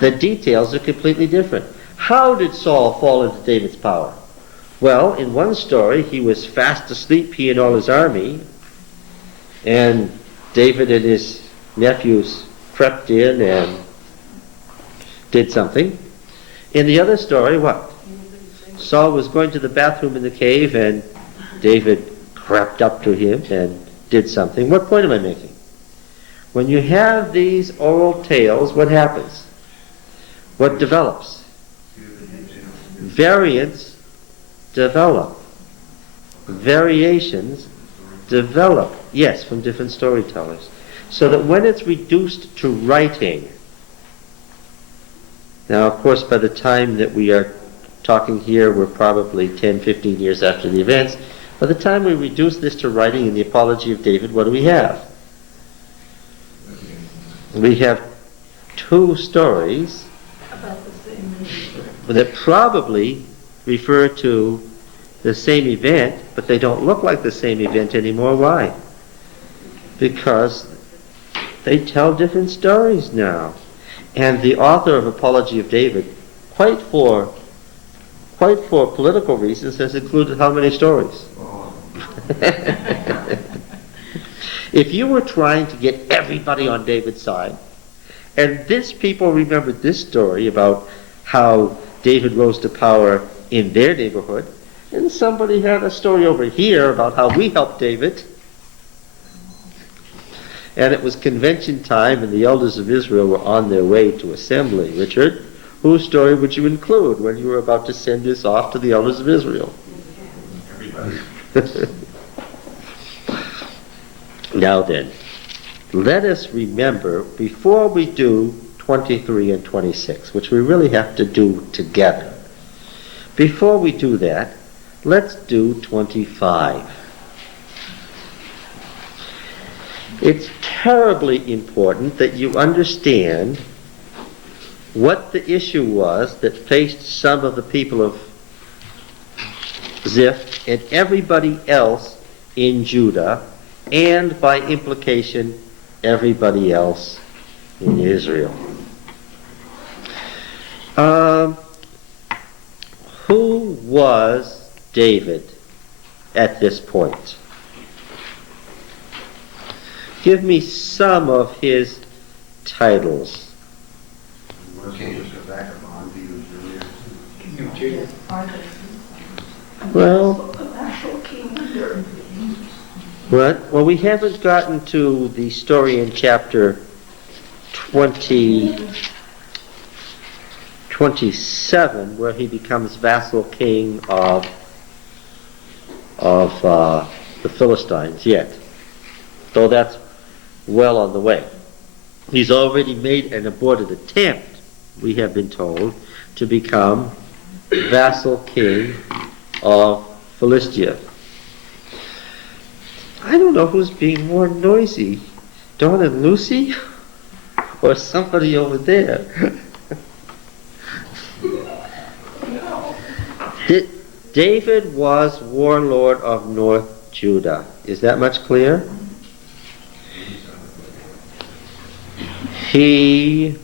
The details are completely different. How did Saul fall into David's power? Well, in one story, he was fast asleep, he and all his army, and David and his nephews crept in and did something. In the other story, what? Saul was going to the bathroom in the cave and David crept up to him and did something. What point am I making? When you have these oral tales, what happens? What develops? Variants develop. Variations develop. Yes, from different storytellers. So that when it's reduced to writing, now of course by the time that we are talking here, we're probably 10, 15 years after the events. By the time we reduce this to writing in the Apology of David, what do we have? We have two stories About the same. that probably refer to the same event, but they don't look like the same event anymore. Why? Because they tell different stories now. And the author of Apology of David, quite for political reasons, has included how many stories? If you were trying to get everybody on David's side, and this people remembered this story about how David rose to power in their neighborhood, and somebody had a story over here about how we helped David, and it was convention time and the elders of Israel were on their way to assembly, Richard, whose story would you include when you were about to send this off to the elders of Israel? Everybody. Now then, let us remember, before we do 23 and 26, which we really have to do together, before we do that, let's do 25. It's terribly important that you understand what the issue was that faced some of the people of Ziph and everybody else in Judah, and by implication, everybody else in Israel. Who was David at this point? Give me some of his titles. King of Judah. Well, what? Well, we haven't gotten to the story in chapter 27, where he becomes vassal king of the Philistines yet, though that's well on the way. He's already made an aborted attempt, we have been told, to become vassal king of Philistia. I don't know who's being more noisy, Dawn and Lucy, or somebody over there. David was warlord of North Judah. Is that much clear? He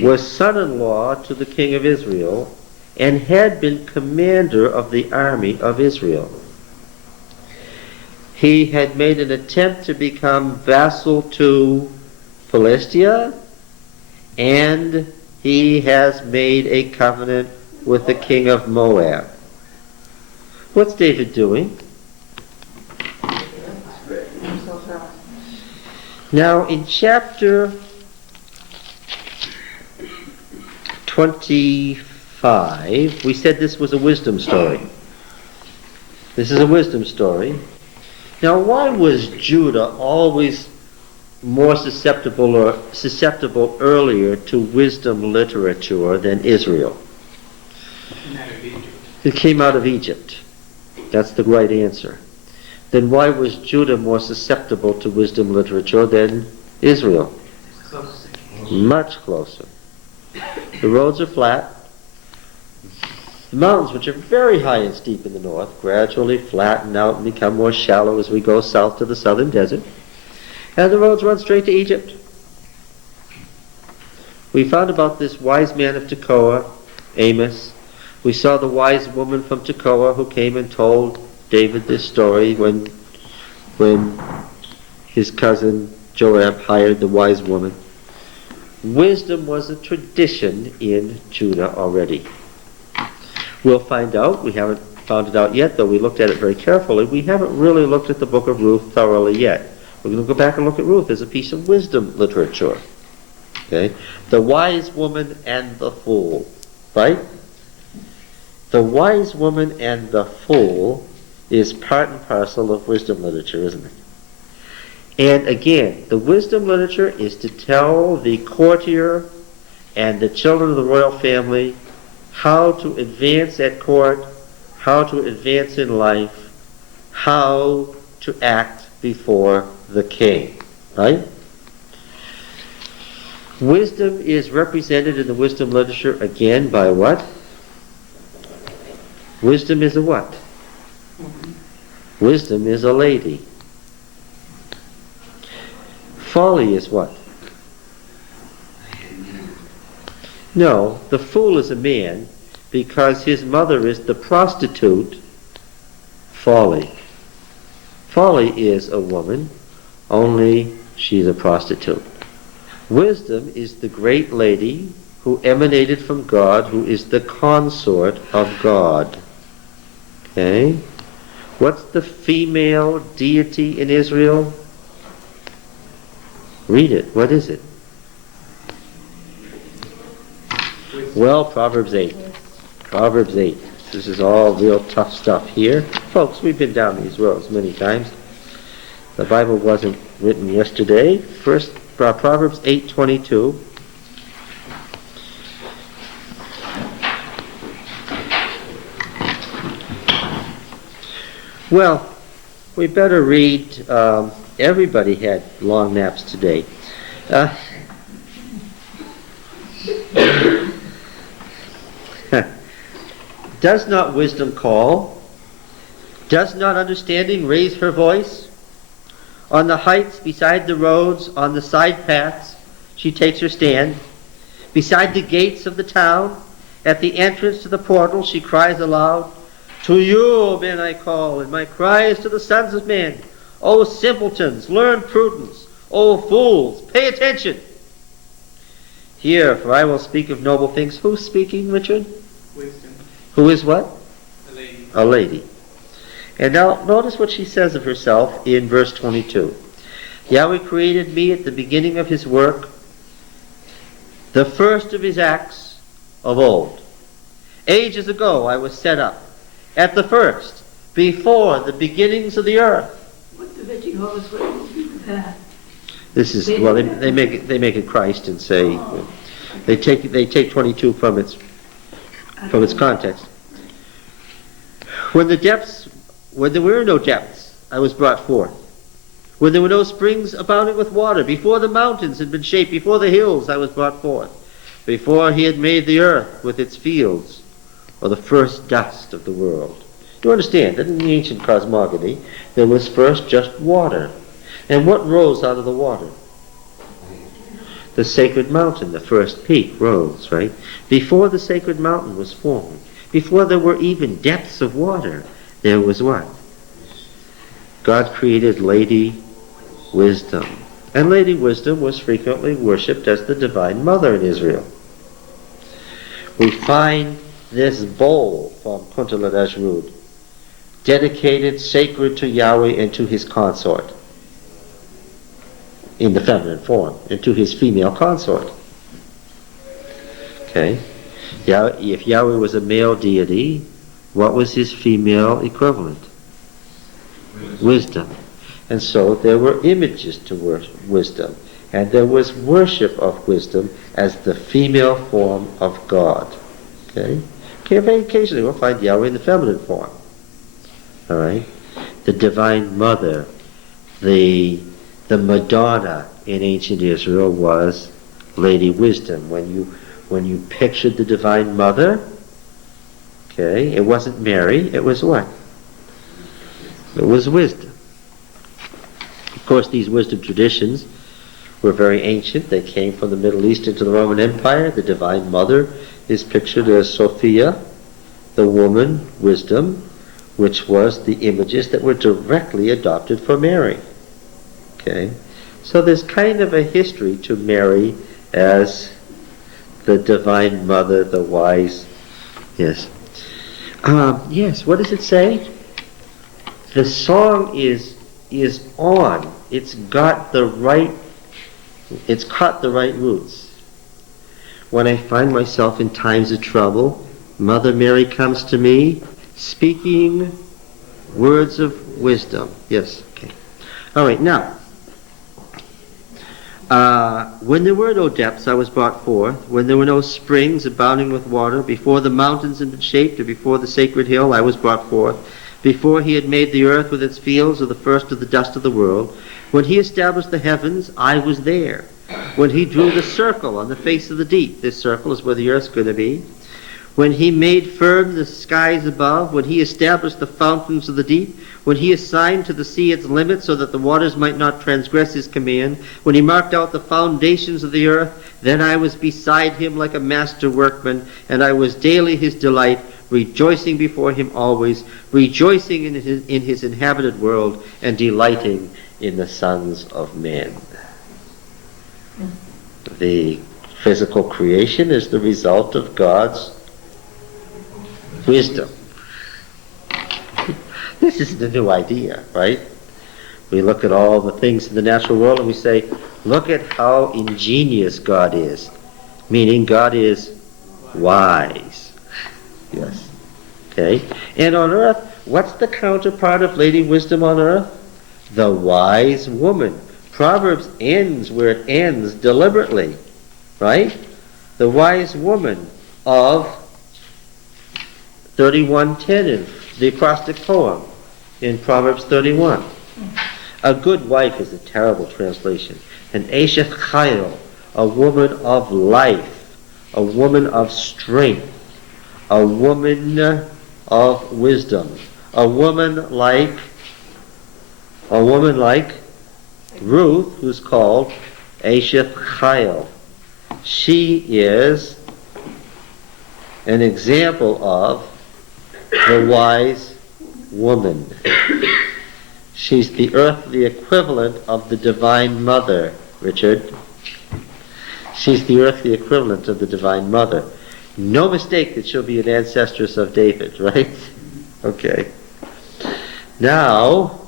was son-in-law to the king of Israel and had been commander of the army of Israel. He had made an attempt to become vassal to Philistia, and he has made a covenant with the king of Moab. What's David doing? Now in chapter 25, we said this was a wisdom story. This is a wisdom story. Now, why was Judah always more susceptible earlier to wisdom literature than Israel? It came out of Egypt. That's the right answer. Then why was Judah more susceptible to wisdom literature than Israel? Much closer. The roads are flat. The mountains, which are very high and steep in the north, gradually flatten out and become more shallow as we go south to the southern desert. And the roads run straight to Egypt. We found about this wise man of Tekoa, Amos. We saw the wise woman from Tekoa who came and told David this story when his cousin Joab hired the wise woman. Wisdom was a tradition in Judah already. We'll find out. We haven't found it out yet, though we looked at it very carefully. We haven't really looked at the book of Ruth thoroughly yet. We're going to go back and look at Ruth as a piece of wisdom literature. Okay? The wise woman and the fool. Right? The wise woman and the fool is part and parcel of wisdom literature, isn't it? And again, the wisdom literature is to tell the courtier and the children of the royal family how to advance at court, how to advance in life, how to act before the king. Right? Wisdom is represented in the wisdom literature again by what? Wisdom is a what? Wisdom is a lady. Folly is what? No, the fool is a man because his mother is the prostitute, Folly. Folly is a woman, only she's a prostitute. Wisdom is the great lady who emanated from God, who is the consort of God. Okay? What's the female deity in Israel? Read it. What is it? Well, Proverbs 8. Proverbs 8. This is all real tough stuff here. Folks, we've been down these roads many times. The Bible wasn't written yesterday. First, Proverbs 8:22. Well, we better read. Everybody had long naps today. Does not wisdom call? Does not understanding raise her voice? On the heights, beside the roads, on the side paths, she takes her stand. Beside the gates of the town, at the entrance to the portal, she cries aloud, "To you, O men, I call, and my cry is to the sons of men. O simpletons, learn prudence. O fools, pay attention. Hear, for I will speak of noble things." Who's speaking, Richard? Wisdom, Who is what? the lady. A lady. And now notice what she says of herself in verse 22. Yahweh created me at the beginning of his work, the first of his acts of old. Ages ago I was set up, at the first, before the beginnings of the earth. What do the Jehovah's Witnesses do with that? This is, well, they make it Christ and say, they take 22 from its context. When there were no depths, I was brought forth. When there were no springs abounding with water, before the mountains had been shaped, before the hills I was brought forth. Before he had made the earth with its fields, or the first dust of the world. You understand that in the ancient cosmogony, there was first just water. And what rose out of the water? The sacred mountain, the first peak, rose, right? Before the sacred mountain was formed, before there were even depths of water, there was what? God created Lady Wisdom. And Lady Wisdom was frequently worshipped as the Divine Mother in Israel. We find this bowl from Kuntal Ashurud, dedicated, sacred to Yahweh and to his consort, in the feminine form, and to his female consort. Okay? If Yahweh was a male deity, what was his female equivalent? Wisdom. And so there were images to wisdom, and there was worship of wisdom as the female form of God. Okay? Okay, occasionally we'll find Yahweh in the feminine form. All right? The Divine Mother, the Madonna in ancient Israel was Lady Wisdom. When you pictured the Divine Mother, okay, it wasn't Mary, it was what? It was wisdom. Of course, these wisdom traditions were very ancient. They came from the Middle East into the Roman Empire. The Divine Mother is pictured as Sophia, the woman, wisdom, which was the images that were directly adopted for Mary. Okay? So there's kind of a history to Mary as the Divine Mother, the wise. Yes. Yes, what does it say? The song is on. It's caught the right roots. When I find myself in times of trouble, Mother Mary comes to me speaking words of wisdom. Yes, okay. All right, now, when there were no depths, I was brought forth. When there were no springs abounding with water, before the mountains had been shaped, or before the sacred hill, I was brought forth. Before he had made the earth with its fields, or the first of the dust of the world. When he established the heavens, I was there. When he drew the circle on the face of the deep, this circle is where the earth's going to be. when he made firm the skies above, when he established the fountains of the deep, when he assigned to the sea its limits so that the waters might not transgress his command, when he marked out the foundations of the earth, then I was beside him like a master workman, and I was daily his delight, rejoicing before him always, rejoicing in his inhabited world, and delighting in the sons of men. The physical creation is the result of God's wisdom. This isn't a new idea, right? We look at all the things in the natural world and we say, look at how ingenious God is. Meaning God is wise. Yes. Okay? And on earth, what's the counterpart of Lady Wisdom on earth? The wise woman. Proverbs ends where it ends deliberately. Right? The wise woman of 31:10 in the acrostic poem in Proverbs 31. A good wife is a terrible translation. An Eshet Chayil, a woman of life, a woman of strength, a woman of wisdom, a woman like Ruth, who's called Eshet Chayil. She is an example of the wise woman. She's the earthly equivalent of the Divine Mother, Richard. She's the earthly equivalent of the Divine Mother. No mistake that she'll be an ancestress of David, right? Okay. Now,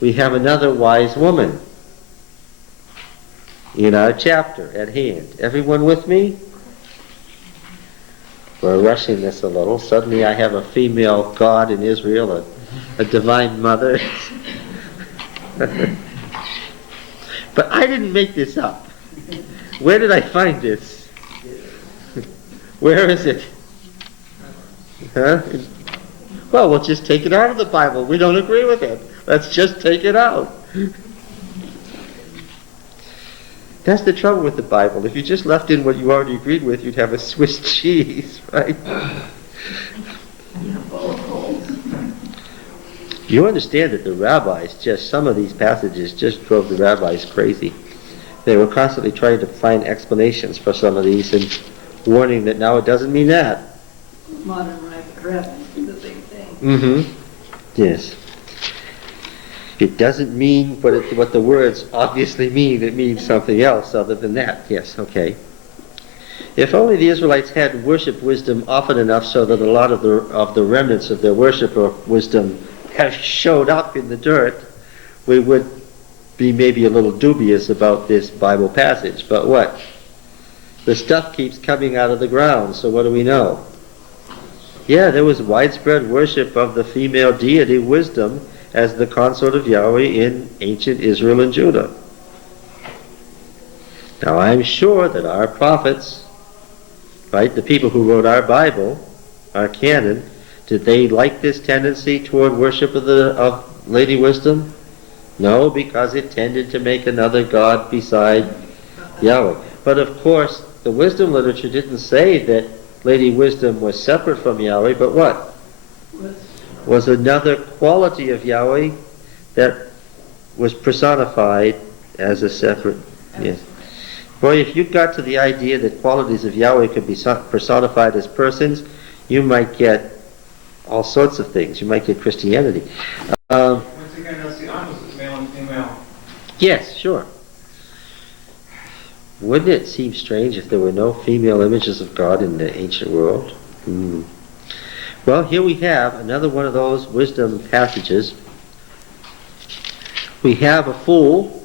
we have another wise woman in our chapter at hand. Everyone with me? We're rushing this a little. Suddenly I have a female god in Israel, a divine mother. But I didn't make this up. Where did I find this? Where is it? Huh? Well, we'll just take it out of the Bible. We don't agree with it. Let's just take it out. That's the trouble with the Bible. If you just left in what you already agreed with, you'd have a Swiss cheese, right? You understand that the rabbis, some of these passages just drove the rabbis crazy. They were constantly trying to find explanations for some of these and warning that now it doesn't mean that. Modern rabbis do the same thing. Mm-hmm. Yes. It doesn't mean what the words obviously mean. It means something else other than that. Yes, okay. If only the Israelites had worshipped wisdom often enough so that a lot of the remnants of their worship of wisdom have showed up in the dirt, we would be maybe a little dubious about this Bible passage. But what? The stuff keeps coming out of the ground, so what do we know? Yeah, there was widespread worship of the female deity wisdom as the consort of Yahweh in ancient Israel and Judah. Now I'm sure that our prophets, right, the people who wrote our Bible, our canon, did they like this tendency toward worship of Lady Wisdom? No, because it tended to make another god beside Yahweh. But of course, the wisdom literature didn't say that Lady Wisdom was separate from Yahweh, but what? Was another quality of Yahweh that was personified as a separate. Yes. Boy, if you got to the idea that qualities of Yahweh could be personified as persons, you might get all sorts of things. You might get Christianity. Once again, that's the opposite, male and female. Yes, sure. Wouldn't it seem strange if there were no female images of God in the ancient world? Well, here we have another one of those wisdom passages. We have a fool,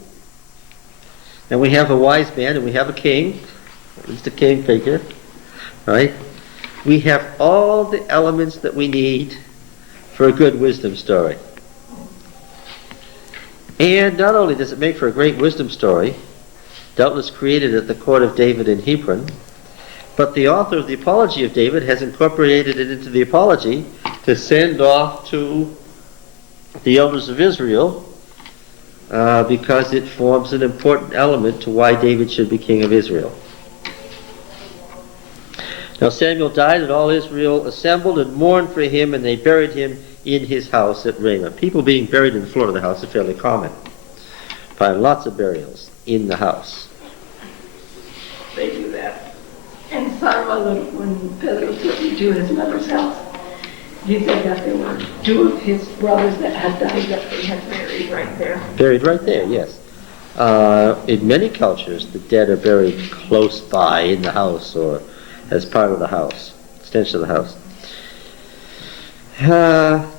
and we have a wise man, and we have a king. It's the king figure, right? We have all the elements that we need for a good wisdom story. And not only does it make for a great wisdom story, doubtless created at the court of David in Hebron, but the author of the Apology of David has incorporated it into the Apology to send off to the elders of Israel because it forms an important element to why David should be king of Israel. Now Samuel died, and all Israel assembled and mourned for him, and they buried him in his house at Ramah. People being buried in the floor of the house is fairly common. Find lots of burials in the house. They do that. And Sarah, when Pedro took him to his mother's house, he said that there were two of his brothers that had died that they had buried right there. Buried right there, yes. In many cultures, the dead are buried close by in the house or as part of the house, extension of the house.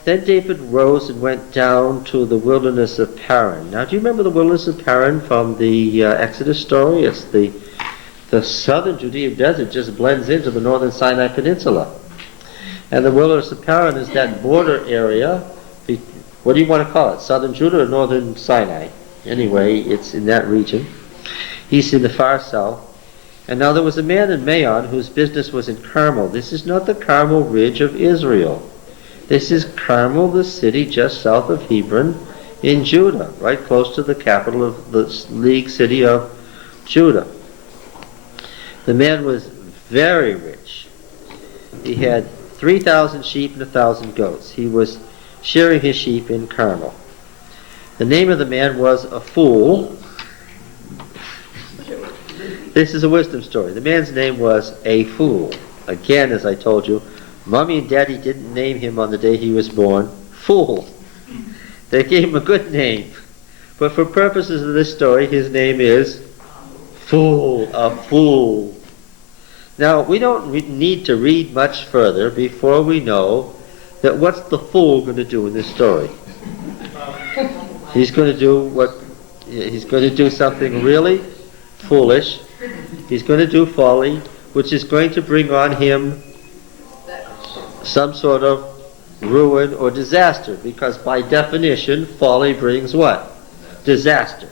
Then David rose and went down to the wilderness of Paran. Now, do you remember the wilderness of Paran from the Exodus story? It's the southern Judean desert just blends into the northern Sinai Peninsula. And the wilderness of Paran is that border area. What do you want to call it? Southern Judah or northern Sinai? Anyway, it's in that region. He's in the far south. And now there was a man in Maon whose business was in Carmel. This is not the Carmel Ridge of Israel. This is Carmel, the city just south of Hebron in Judah, right close to the capital of the league city of Judah. The man was very rich. He had 3,000 sheep and 1,000 goats. He was shearing his sheep in Carmel. The name of the man was a fool. This is a wisdom story. The man's name was a fool. Again, as I told you, Mommy and Daddy didn't name him on the day he was born Fool. They gave him a good name. But for purposes of this story, his name is Fool, a fool. Now, we don't need to read much further before we know that what's the fool going to do in this story? He's going to do something really foolish. He's going to do folly, which is going to bring on him some sort of ruin or disaster, because by definition, folly brings what? Disaster.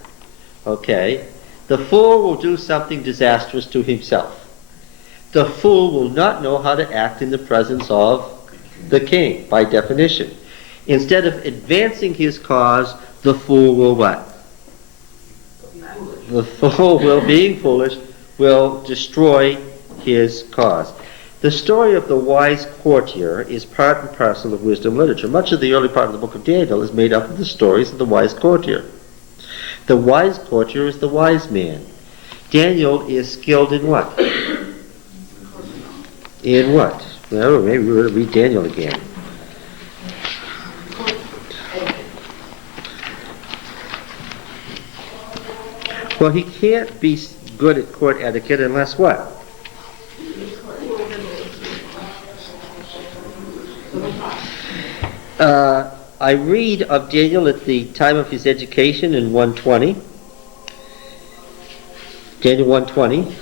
Okay? The fool will do something disastrous to himself. The fool will not know how to act in the presence of the king, by definition. Instead of advancing his cause, the fool will what? The fool will, being foolish, will destroy his cause. The story of the wise courtier is part and parcel of wisdom literature. Much of the early part of the book of Daniel is made up of the stories of the wise courtier. The wise courtier is the wise man. Daniel is skilled in what? In what? Well, maybe we're going to read Daniel again. Well, he can't be good at court etiquette unless what? I read of Daniel at the time of his education in 120. Daniel 120.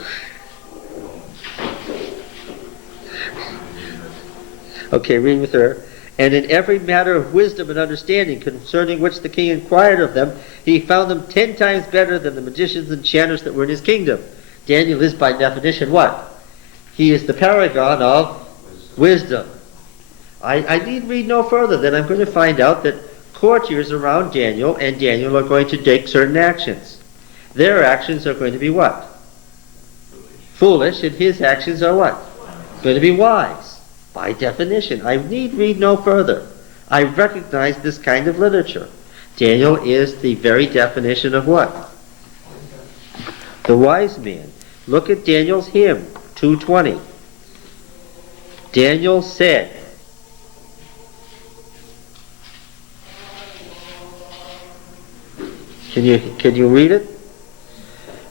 Okay, read with her. And in every matter of wisdom and understanding concerning which the king inquired of them, he found them 10 times better than the magicians and enchanters that were in his kingdom. Daniel is by definition what? He is the paragon of wisdom. I need read no further. Then I'm going to find out that courtiers around Daniel and Daniel are going to take certain actions. Their actions are going to be what? Foolish, and his actions are what? Going to be wise. By definition. I need read no further. I recognize this kind of literature. Daniel is the very definition of what? The wise man. Look at Daniel's hymn, 2:20. Daniel said, Can you read it?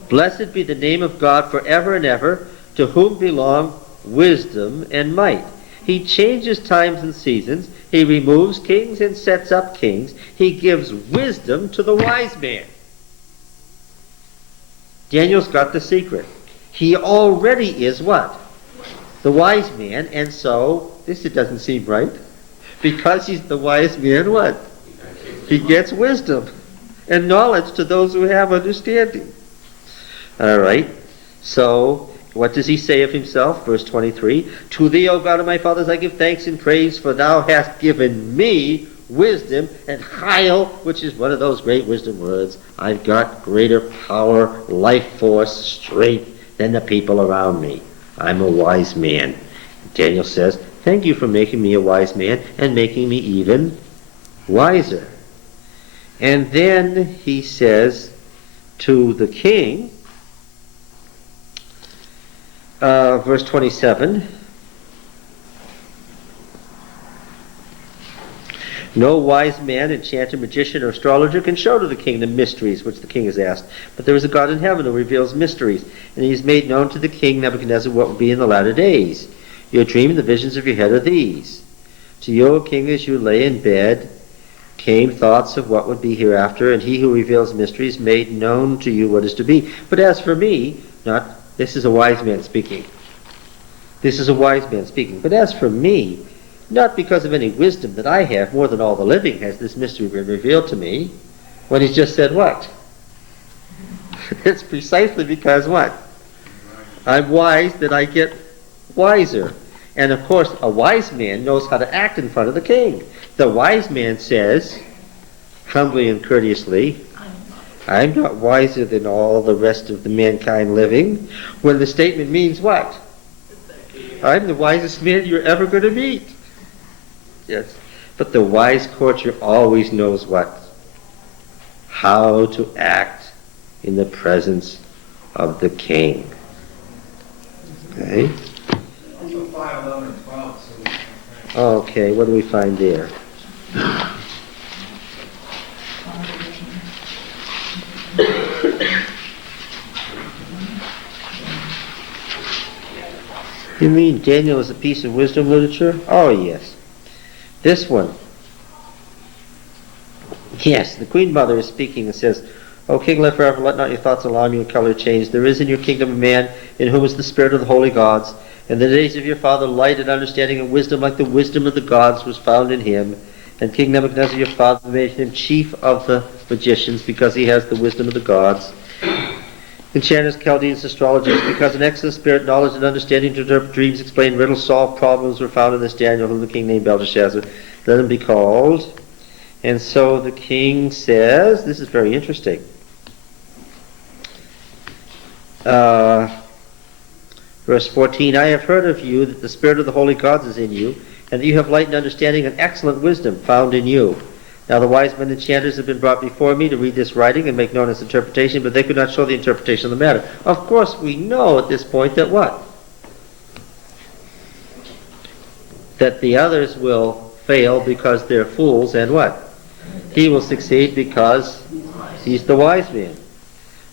Blessed be the name of God forever and ever, to whom belong wisdom and might. He changes times and seasons. He removes kings and sets up kings. He gives wisdom to the wise man. Daniel's got the secret. He already is what? The wise man, and so, it doesn't seem right. Because he's the wise man, what? He gets wisdom and knowledge to those who have understanding. All right. So, what does he say of himself? Verse 23. To thee, O God of my fathers, I give thanks and praise, for thou hast given me wisdom and chayil, which is one of those great wisdom words. I've got greater power, life force, strength than the people around me. I'm a wise man. Daniel says, thank you for making me a wise man and making me even wiser. And then he says to the king, verse 27, no wise man, enchanter, magician, or astrologer can show to the king the mysteries which the king has asked. But there is a God in heaven who reveals mysteries, and he has made known to the king Nebuchadnezzar what will be in the latter days. Your dream and the visions of your head are these. To you, O king, as you lay in bed, came thoughts of what would be hereafter, and he who reveals mysteries made known to you what is to be. But as for me, this is a wise man speaking. This is a wise man speaking. But as for me, not because of any wisdom that I have, more than all the living, has this mystery been revealed to me. When he's just said what? It's precisely because what? I'm wise that I get wiser. And of course, a wise man knows how to act in front of the king. The wise man says, humbly and courteously, I'm not wiser than all the rest of the mankind living, when the statement means what? I'm the wisest man you're ever going to meet. Yes. But the wise courtier always knows what? How to act in the presence of the king. Okay? Also 5, 11, and 12. Okay, what do we find there? You mean Daniel is a piece of wisdom literature? Oh, yes. This one. Yes, the Queen Mother is speaking and says, O King, live forever, let not your thoughts alarm you and color change. There is in your kingdom a man in whom is the spirit of the holy gods. In the days of your father, light and understanding and wisdom like the wisdom of the gods was found in him. And King Nebuchadnezzar, your father, made him chief of the magicians because he has the wisdom of the gods. Enchanters, Chaldeans, astrologers, because an excellent spirit, knowledge, and understanding to interpret dreams, explain riddles, solve problems were found in this Daniel, whom the king named Belteshazzar. Let him be called. And so the king says, this is very interesting. Verse 14, I have heard of you that the spirit of the holy gods is in you, and that you have light and understanding and excellent wisdom found in you. Now the wise men and enchanters have been brought before me to read this writing and make known its interpretation, but they could not show the interpretation of the matter. Of course, we know at this point that what? That the others will fail because they're fools, and what? He will succeed because he's the wise man.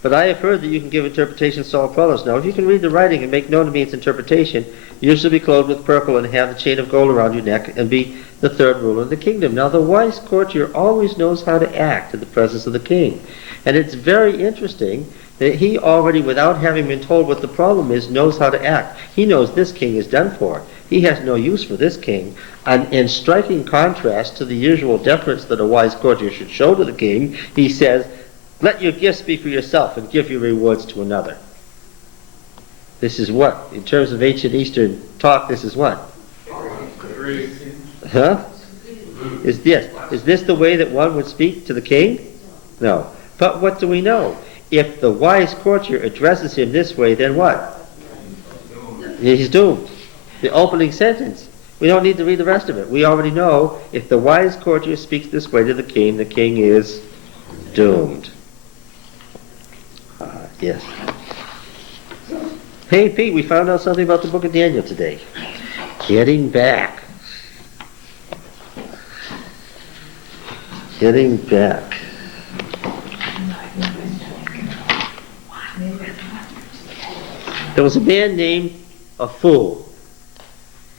But I have heard that you can give interpretation to solve problems. Now, if you can read the writing and make known to me its interpretation, you shall be clothed with purple and have the chain of gold around your neck and be the third ruler in the kingdom. Now, the wise courtier always knows how to act in the presence of the king. And it's very interesting that he already, without having been told what the problem is, knows how to act. He knows this king is done for. He has no use for this king. And in striking contrast to the usual deference that a wise courtier should show to the king, he says, let your gifts be for yourself and give your rewards to another. This is what? In terms of ancient Eastern talk, this is what? Huh? Is this the way that one would speak to the king? No. But what do we know? If the wise courtier addresses him this way, then what? He's doomed. The opening sentence. We don't need to read the rest of it. We already know if the wise courtier speaks this way to the king is doomed. Yes. Hey, Pete, we found out something about the book of Daniel today. Getting back. Getting back. There was a man named a fool,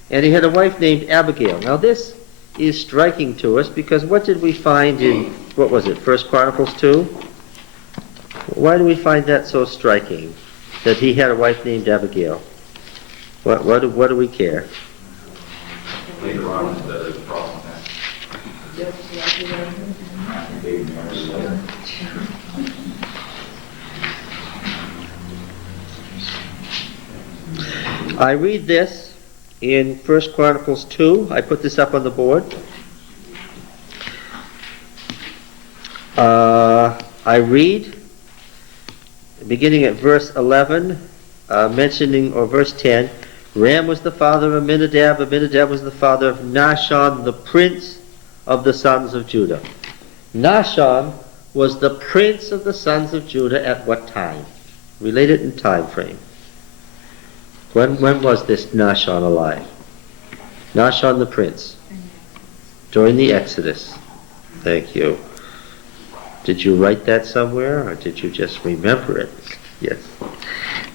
and he had a wife named Abigail. Now this is striking to us because what did we find in, what was it, 1 Chronicles 2? Why do we find that so striking, that he had a wife named Abigail? What do we care? Later on, there's a problem with that. I read this in 1 Chronicles 2. I put this up on the board. I read, beginning at verse 11, mentioning, or verse 10, Ram was the father of Amminadab. Amminadab was the father of Nahshon, the prince of the sons of Judah. Nahshon was the prince of the sons of Judah at what time? Relate it in time frame. When was this Nahshon alive? Nahshon the prince. During the Exodus. Thank you. Did you write that somewhere, or did you just remember it? Yes.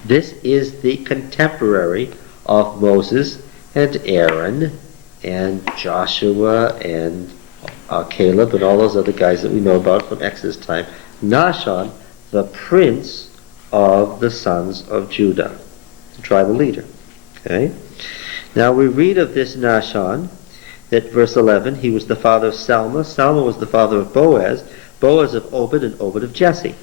This is the contemporary of Moses and Aaron and Joshua and Caleb and all those other guys that we know about from Exodus time. Nahshon, the prince of the sons of Judah, the tribal leader. Okay? Now we read of this Nahshon that verse 11, he was the father of Salma. Salma was the father of Boaz. Boaz of Obed, and Obed of Jesse.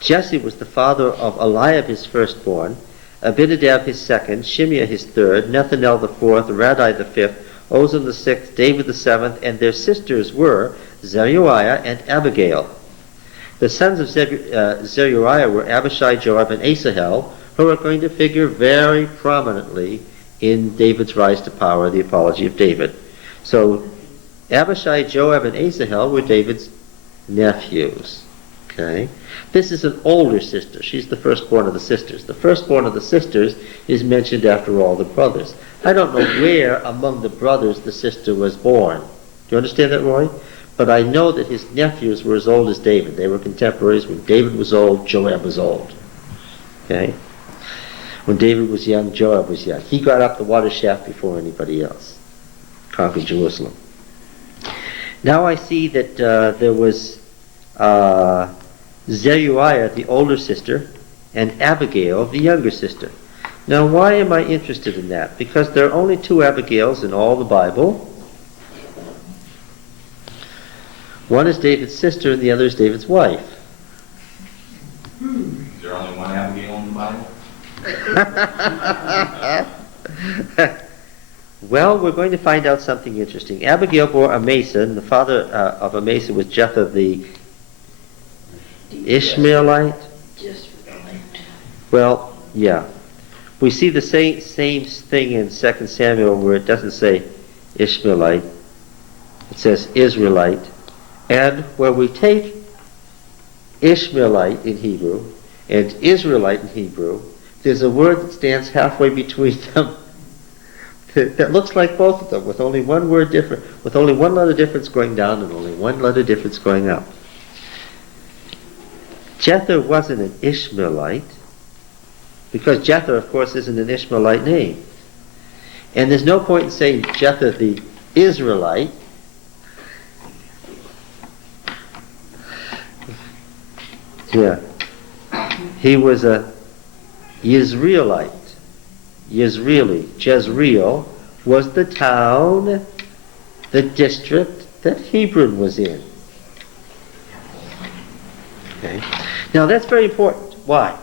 Jesse was the father of Eliab, his firstborn, Abinadab his second, Shimeah his third, Nethanel the fourth, Radai the fifth, Ozan the sixth, David the seventh, and their sisters were Zeruiah and Abigail. The sons of Zeruiah were Abishai, Joab, and Asahel, who are going to figure very prominently in David's rise to power, the Apology of David. So Abishai, Joab, and Asahel were David's nephews. Okay? This is an older sister. She's the firstborn of the sisters. The firstborn of the sisters is mentioned after all the brothers. I don't know where among the brothers the sister was born. Do you understand that, Roy? But I know that his nephews were as old as David. They were contemporaries. When David was old, Joab was old. Okay? When David was young, Joab was young. He got up the water shaft before anybody else. Conquered Jerusalem. Now I see that there was Zeruiah, the older sister, and Abigail, the younger sister. Now why am I interested in that? Because there are only two Abigails in all the Bible. One is David's sister and the other is David's wife. Is there only one Abigail in the Bible? Well, we're going to find out something interesting. Abigail bore Amasa, and the father of Amasa was Jether the Ishmaelite. Just relate. Well, yeah. We see the same thing in 2 Samuel where it doesn't say Ishmaelite. It says Israelite. And where we take Ishmaelite in Hebrew and Israelite in Hebrew, there's a word that stands halfway between them that looks like both of them, with only one word different, with only one letter difference going down and only one letter difference going up. Jether wasn't an Ishmaelite, because Jether, of course, isn't an Ishmaelite name. And there's no point in saying Jether the Israelite. Yeah. He was a Yisraelite. Jezreel was the town, the district that Hebron was in. Okay. Now that's very important. Why?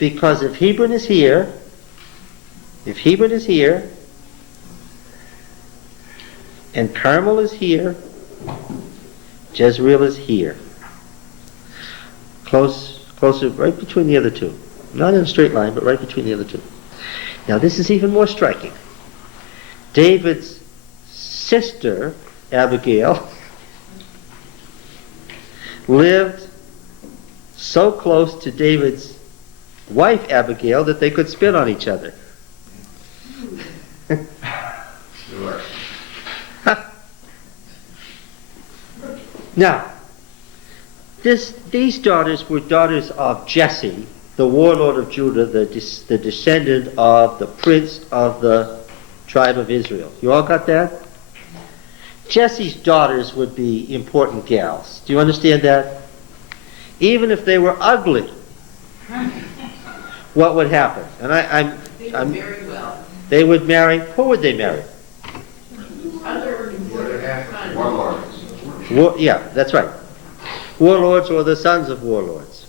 Because if Hebron is here, and Carmel is here, Jezreel is here. Closer, right between the other two. Not in a straight line, but right between the other two. Now this is even more striking. David's sister, Abigail, lived so close to David's wife, Abigail, that they could spit on each other. Sure. Now, these daughters were daughters of Jesse, the warlord of Judah, the descendant of the prince of the tribe of Israel. You all got that? Jesse's daughters would be important gals. Do you understand that? Even if they were ugly, what would happen? And I'm very well. they would marry. Who would they marry? Other Warlords. Yeah, that's right. Warlords or the sons of warlords.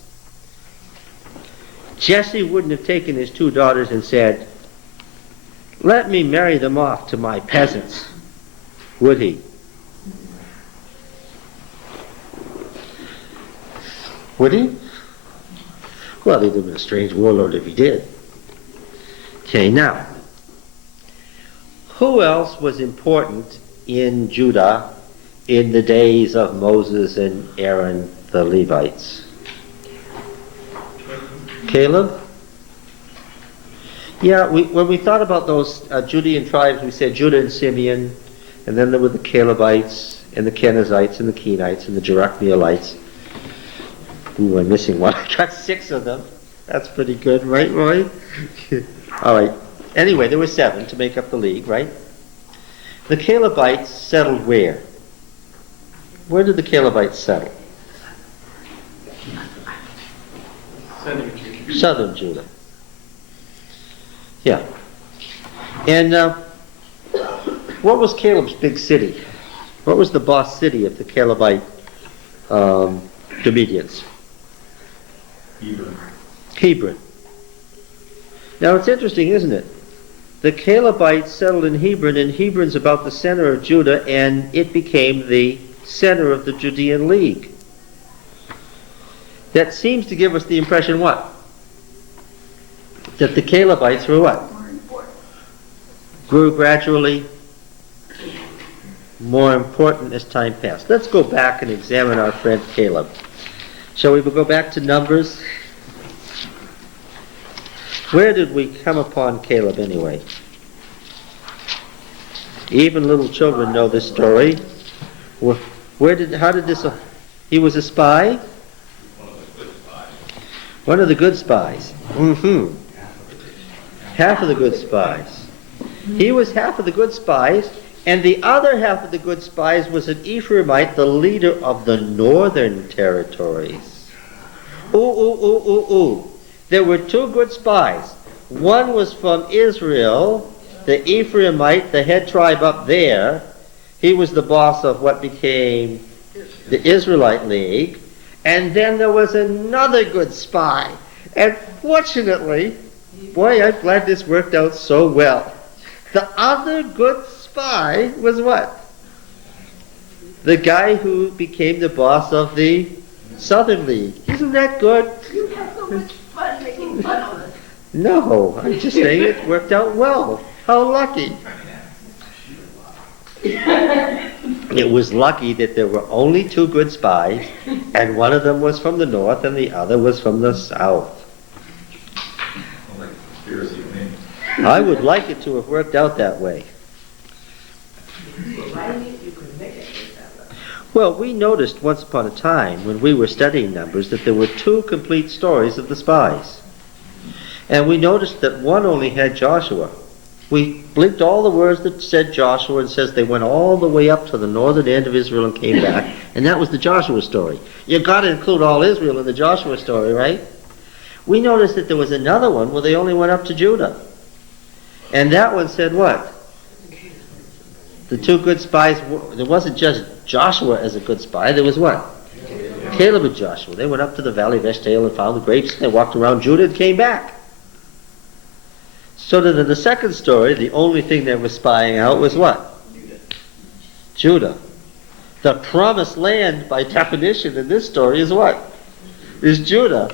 Jesse wouldn't have taken his two daughters and said, "Let me marry them off to my peasants," would he? Would he? Well, he'd have been a strange warlord if he did. Okay, now, Who else was important in Judah in the days of Moses and Aaron the Levites? Caleb? Yeah, when we thought about those Judean tribes, we said Judah and Simeon, and then there were the Calebites, and the Kenizzites, and the Kenites, and the Jerachmeelites. Ooh, I'm missing one. I got 6 of them. That's pretty good, right, Roy? All right. Anyway, there were 7 to make up the league, right? The Calebites settled where? Where did the Calebites settle? Southern Judah. Southern Judah. Yeah. And what was Caleb's big city? What was the boss city of the Calebite dominions? Hebron. Now it's interesting, isn't it? The Calebites settled in Hebron, and Hebron's about the center of Judah, and it became the center of the Judean League. That seems to give us the impression what? That the Calebites were what? Grew gradually more important as time passed. Let's go back and examine our friend Caleb. Shall we go back to Numbers? Where did we come upon Caleb anyway? Even little children know this story. How did this, he was a spy? One of the good spies. Mm-hmm. Half of the good spies. He was half of the good spies, and the other half of the good spies was an Ephraimite, the leader of the northern territories. Ooh. There were 2 good spies. One was from Israel, the Ephraimite, the head tribe up there. He was the boss of what became the Israelite League. And then there was another good spy. And fortunately, boy, I'm glad this worked out so well. The other good spy was what? The guy who became the boss of the Southern League. Isn't that good? You have so much fun making fun of us. No, I'm just saying it worked out well. How lucky. It was lucky that there were only 2 good spies, and one of them was from the north and the other was from the south. Like conspiracy to me. I would like it to have worked out that way. Well, we noticed once upon a time when we were studying Numbers that there were 2 complete stories of the spies. And we noticed that one only had Joshua. We blinked all the words that said Joshua and says they went all the way up to the northern end of Israel and came back. And that was the Joshua story. You've got to include all Israel in the Joshua story, right? We noticed that there was another one where they only went up to Judah. And that one said what? The 2 good spies, there wasn't just Joshua as a good spy, there was what? Caleb and Joshua. They went up to the valley of Eshtaol and found the grapes, and they walked around Judah and came back. So that in the second story, the only thing they were spying out was what? Judah. The promised land, by definition, in this story is what? Is Judah.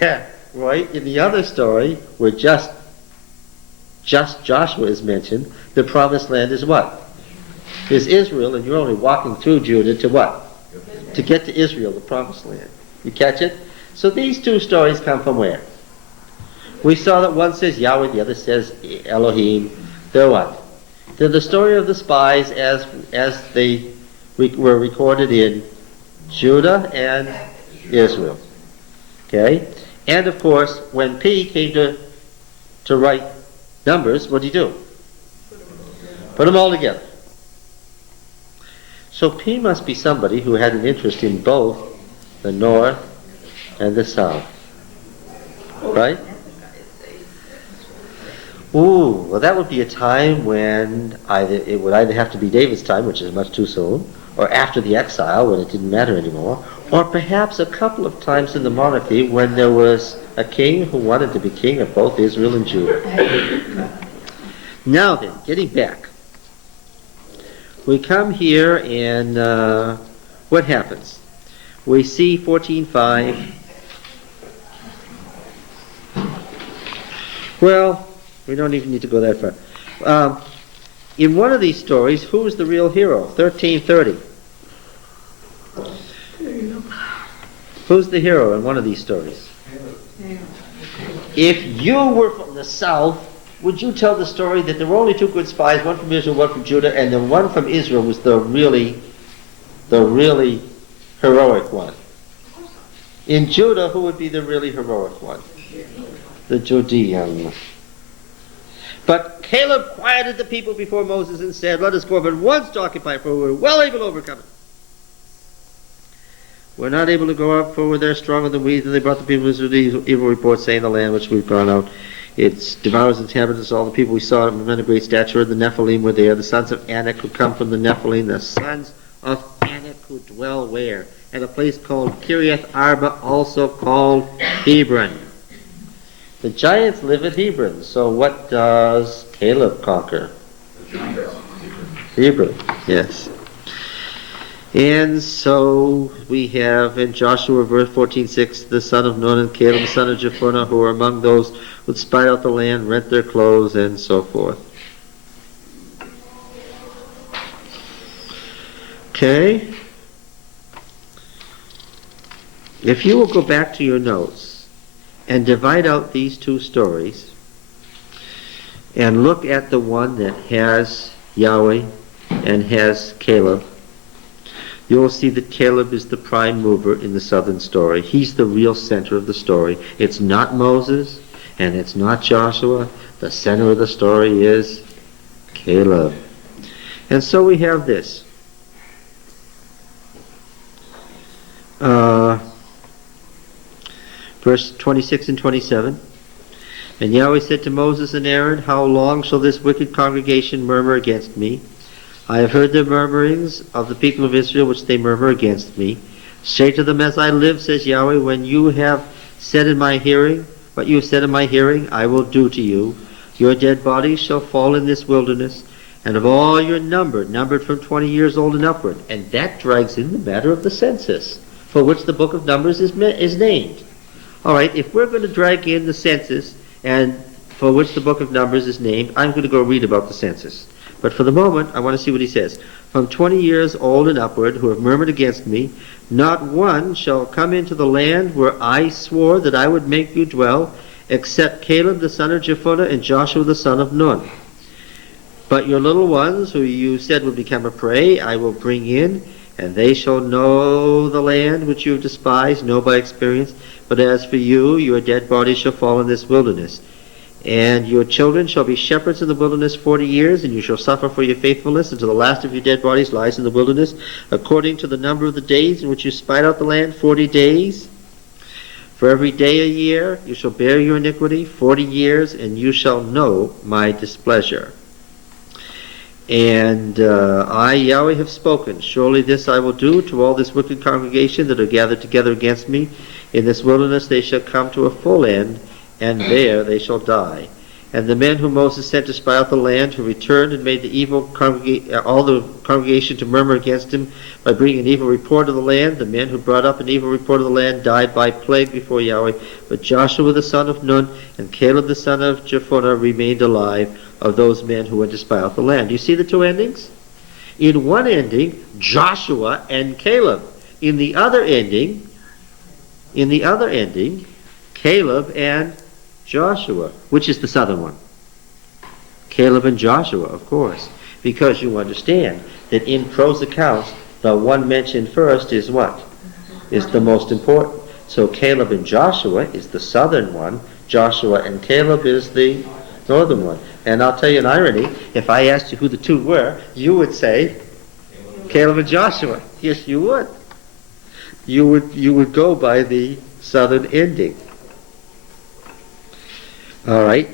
Yeah, right? In the other story, where just Joshua is mentioned, the promised land is what? Is Israel, and you're only walking through Judah to what? To get to Israel, the promised land. You catch it? So these 2 stories come from where? We saw that one says Yahweh, the other says Elohim. They're what? They're the story of the spies as they were recorded in Judah and Israel. Okay? And of course, when P came to write Numbers, what did he do? Put them all together. So P must be somebody who had an interest in both the north and the south. Right? Ooh, well that would be a time when it would either have to be David's time, which is much too soon, or after the exile when it didn't matter anymore, or perhaps a couple of times in the monarchy when there was a king who wanted to be king of both Israel and Judah. Now then, getting back. We come here and what happens? We see 14:5. Well, we don't even need to go that far. In one of these stories, who's the real hero? 1330. Who's the hero in one of these stories? If you were from the south, would you tell the story that there were only two good spies, one from Israel, one from Judah, and the one from Israel was the really heroic one? In Judah, who would be the really heroic one? The Judean. But Caleb quieted the people before Moses and said, let us go up at once to occupy, for we're well able to overcome it. We're not able to go up, for they're stronger than we. And they brought the people with evil reports, saying, the land which we've gone out, it devours its inhabitants. All the people we saw, men of great stature, the Nephilim were there. The sons of Anak who come from the Nephilim, the sons of Anak who dwell where? At a place called Kiriath Arba, also called Hebron. The giants live at Hebron. So what does Caleb conquer? Hebron, yes. And so we have in Joshua verse 14:6, the son of Nun and Caleb the son of Jephunneh, who are among those who spied out the land, rent their clothes, and so forth. Okay. If you will go back to your notes and divide out these two stories and look at the one that has Yahweh and has Caleb, you will see that Caleb is the prime mover in the southern story. He's the real center of the story. It's not Moses and it's not Joshua. The center of the story is Caleb. And so we have this. Verse 26 and 27. And Yahweh said to Moses and Aaron, how long shall this wicked congregation murmur against me? I have heard the murmurings of the people of Israel which they murmur against me. Say to them, as I live, says Yahweh, when you have said in my hearing, what you have said in my hearing, I will do to you. Your dead bodies shall fall in this wilderness, and of all your numbered from 20 years old and upward. And that drags in the matter of the census, for which the book of Numbers is named. All right, if we're going to drag in the census, and for which the book of Numbers is named, I'm going to go read about the census. But for the moment, I want to see what he says. From 20 years old and upward, who have murmured against me, not one shall come into the land where I swore that I would make you dwell, except Caleb the son of Jephunneh and Joshua the son of Nun. But your little ones, who you said would become a prey, I will bring in, and they shall know the land which you have despised, know by experience. But as for you, your dead bodies shall fall in this wilderness. And your children shall be shepherds in the wilderness 40 years, and you shall suffer for your faithfulness until the last of your dead bodies lies in the wilderness, according to the number of the days in which you spied out the land, 40 days. For every day a year you shall bear your iniquity, 40 years, and you shall know my displeasure. And I, Yahweh, have spoken. Surely this I will do to all this wicked congregation that are gathered together against me. In this wilderness they shall come to a full end, and there they shall die. And the men whom Moses sent to spy out the land, who returned and made the evil all the congregation to murmur against him by bringing an evil report of the land, the men who brought up an evil report of the land died by plague before Yahweh. But Joshua the son of Nun and Caleb the son of Jephunneh remained alive, of those men who went to spy out the land. You see the two endings? In one ending, Joshua and Caleb. In the other ending, Caleb and Joshua. Which is the southern one? Caleb and Joshua, of course. Because you understand that in prose accounts, the one mentioned first is what? Is the most important. So Caleb and Joshua is the southern one. Joshua and Caleb is the northern one. And I'll tell you an irony. If I asked you who the two were, you would say Caleb and Joshua. Yes, you would. You would go by the southern ending. All right.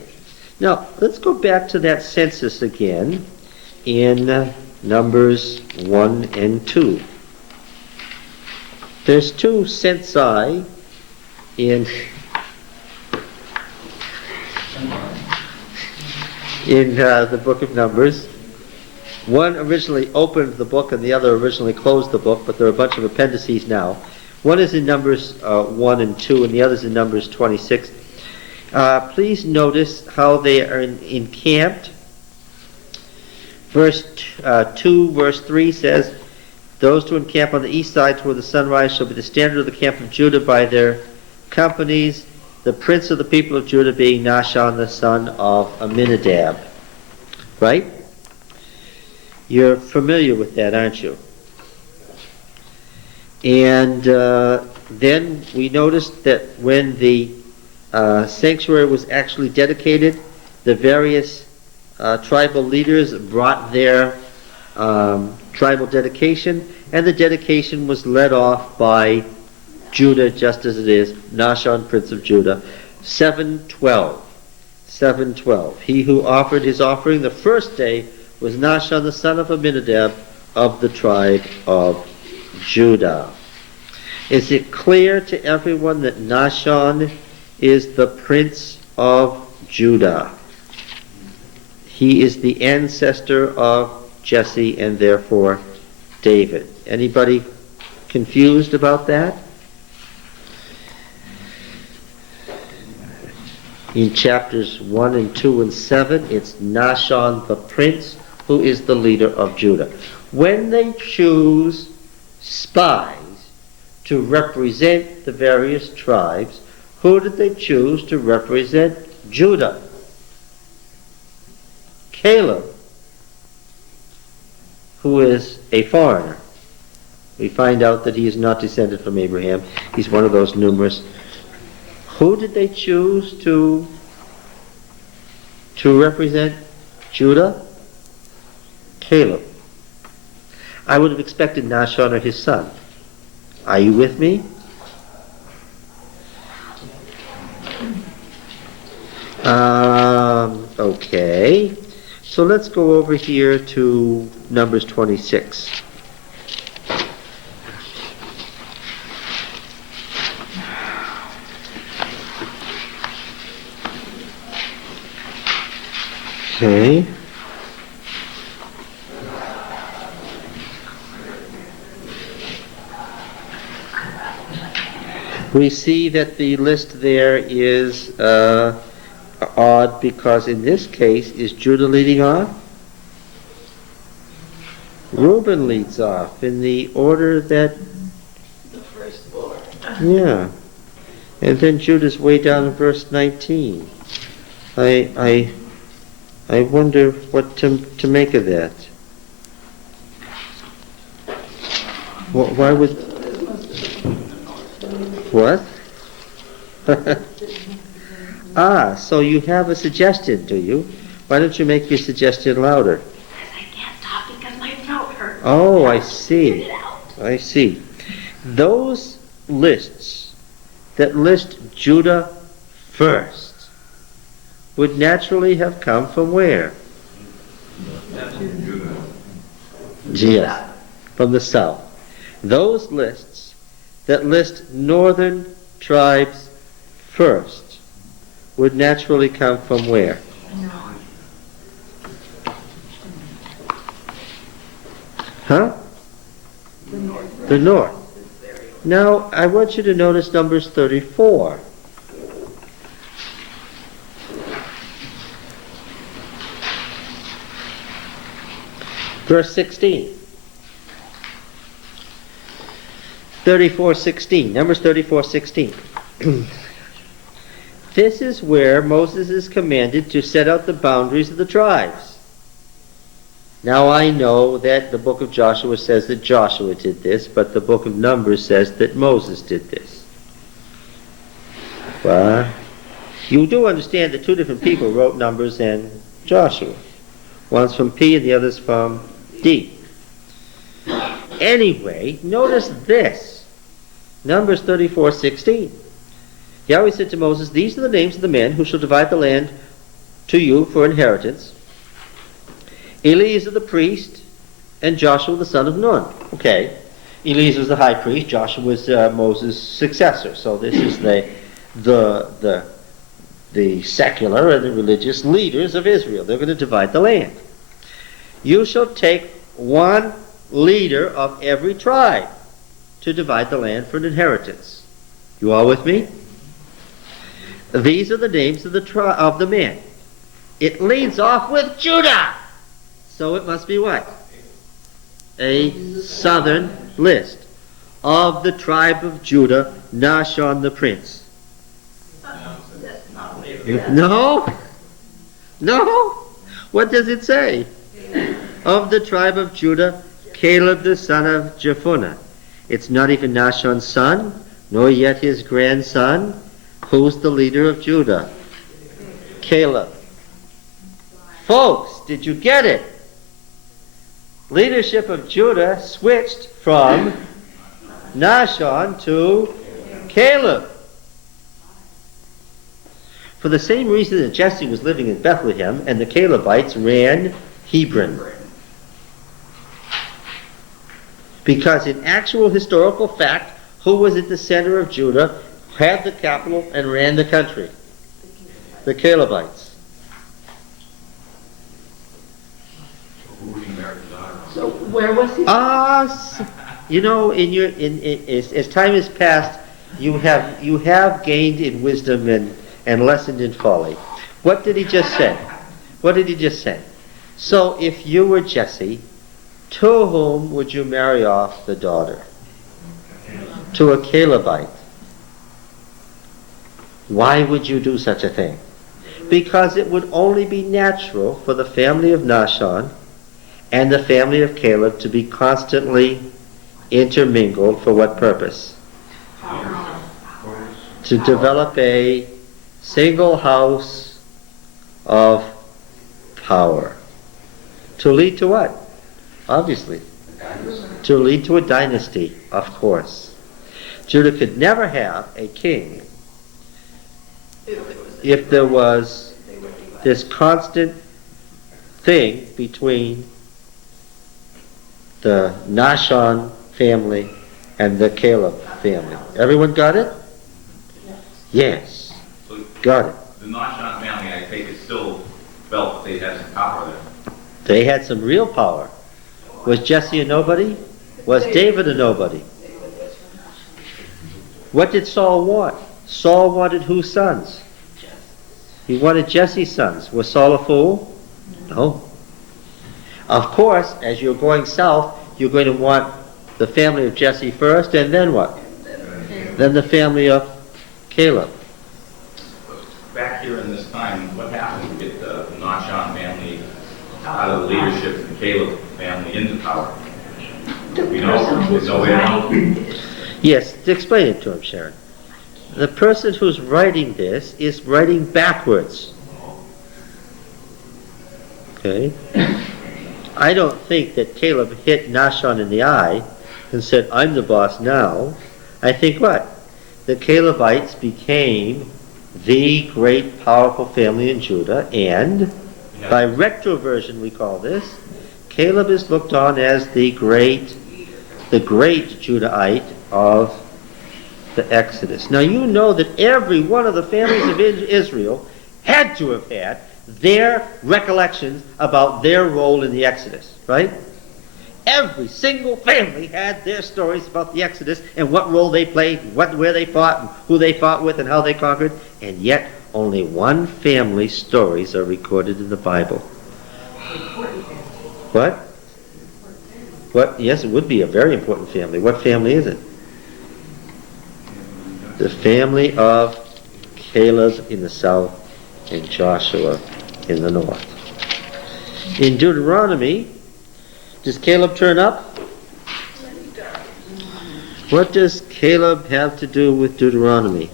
Now, let's go back to that census again in Numbers 1 and 2. There's two censi in the book of Numbers. One originally opened the book and the other originally closed the book, but there are a bunch of appendices now. One is in Numbers 1 and 2, and the other is in Numbers 26. Please notice how they are encamped Verse 2, verse 3 says, those to encamp on the east side toward the sunrise shall be the standard of the camp of Judah by their companies, the prince of the people of Judah being Nahshon the son of Amminadab. Right? You're familiar with that, aren't you? And then we noticed that when the sanctuary was actually dedicated, the various tribal leaders brought their tribal dedication, and the dedication was led off by Judah, just as it is, Nahshon, prince of Judah. 7:12. 7:12. He who offered his offering the first day was Nahshon, the son of Amminadab, of the tribe of Judah. Is it clear to everyone that Nahshon is the prince of Judah? He is the ancestor of Jesse and therefore David. Anybody confused about that? In chapters 1 and 2 and 7, it's Nahshon the prince who is the leader of Judah. When they choose spies to represent the various tribes, who did they choose to represent Judah? Caleb, who is a foreigner. We find out that he is not descended from Abraham. He's one of those numerous. Who did they choose to represent Judah? Caleb. I would have expected Nahshon or his son. Are you with me? Okay. So let's go over here to Numbers 26. Okay. We see that the list there is odd because in this case, is Judah leading off? Reuben leads off in the order that... The firstborn. Yeah. And then Judah's way down in verse 19. I wonder what to make of that. Why would... What? So you have a suggestion, do you? Why don't you make your suggestion louder? I can't talk because my throat hurts. Oh, I see. Get it out. I see. Those lists that list Judah first would naturally have come from where? Yes, from the south. Those lists that list northern tribes first would naturally come from where? Huh? The north. Now, I want you to notice Numbers 34. Verse 16. 34:16. Numbers 34:16. This is where Moses is commanded to set out the boundaries of the tribes. Now I know that the book of Joshua says that Joshua did this, but the book of Numbers says that Moses did this. Well, you do understand that two different people wrote Numbers and Joshua. One's from P and the other's from D. Anyway, notice this. Numbers 34:16. Yahweh said to Moses, these are the names of the men who shall divide the land to you for inheritance. Eleazar the priest and Joshua the son of Nun. Okay, Eleazar was the high priest, Joshua was Moses' successor. So this is the secular and the religious leaders of Israel. They're going to divide the land. You shall take one leader of every tribe to divide the land for an inheritance. You all with me? These are the names of the men. It leads off with Judah. So it must be what? A southern list. Of the tribe of Judah, Nahshon the prince. That's not what it says. No? No? What does it say? Of the tribe of Judah, Caleb the son of Jephunneh. It's not even Nahshon's son, nor yet his grandson. Who's the leader of Judah? Caleb. Folks, did you get it? Leadership of Judah switched from Nahshon to Caleb. For the same reason that Jesse was living in Bethlehem and the Calebites ran Hebron. Because in actual historical fact, who was at the center of Judah, had the capital, and ran the country? The Calebites. So where was he? You know, as time has passed, you have gained in wisdom and lessened in folly. What did he just say? What did he just say? So if you were Jesse, to whom would you marry off the daughter? To a Calebite. Why would you do such a thing? Because it would only be natural for the family of Nahshon and the family of Caleb to be constantly intermingled. For what purpose? To develop a single house of power. To lead to what? Obviously. To lead to a dynasty, of course. Judah could never have a king if there was this constant thing between the Nahshon family and the Caleb family. Everyone got it? Yes. So Got it. the Nahshon family, I take it, still felt that they had some power there. They had some real power. Was Jesse a nobody? Was David a nobody? What did Saul want? Saul wanted whose sons? He wanted Jesse's sons. Was Saul a fool? No. Of course, as you're going south, you're going to want the family of Jesse first, and then what? Then the family of Caleb. Back here in this time, what happened to get the Nahshon family out of the leadership and Caleb family into power? We know, there's no way around. Yes, explain it to him, Sharon. The person who's writing this is writing backwards. Okay? I don't think that Caleb hit Nahshon in the eye and said, I'm the boss now. I think what? The Calebites became the great powerful family in Judah, and by retroversion we call this, Caleb is looked on as the great Judahite of the Exodus. Now you know that every one of the families of Israel had to have had their recollections about their role in the Exodus, right? Every single family had their stories about the Exodus and what role they played, where they fought, and who they fought with, and how they conquered, and yet only one family's stories are recorded in the Bible. What? What? Yes, it would be a very important family. What family is it? The family of Caleb in the south and Joshua in the north. In Deuteronomy, does Caleb turn up? What does Caleb have to do with Deuteronomy?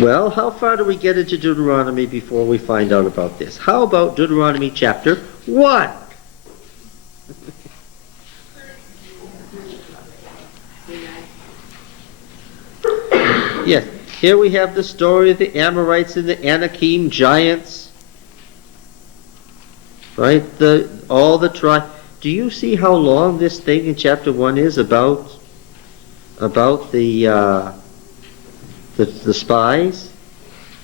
Well, how far do we get into Deuteronomy before we find out about this? How about Deuteronomy chapter 1? Yes, here we have the story of the Amorites and the Anakim giants. Right? All the tribe. Do you see how long this thing in chapter 1 is about the spies?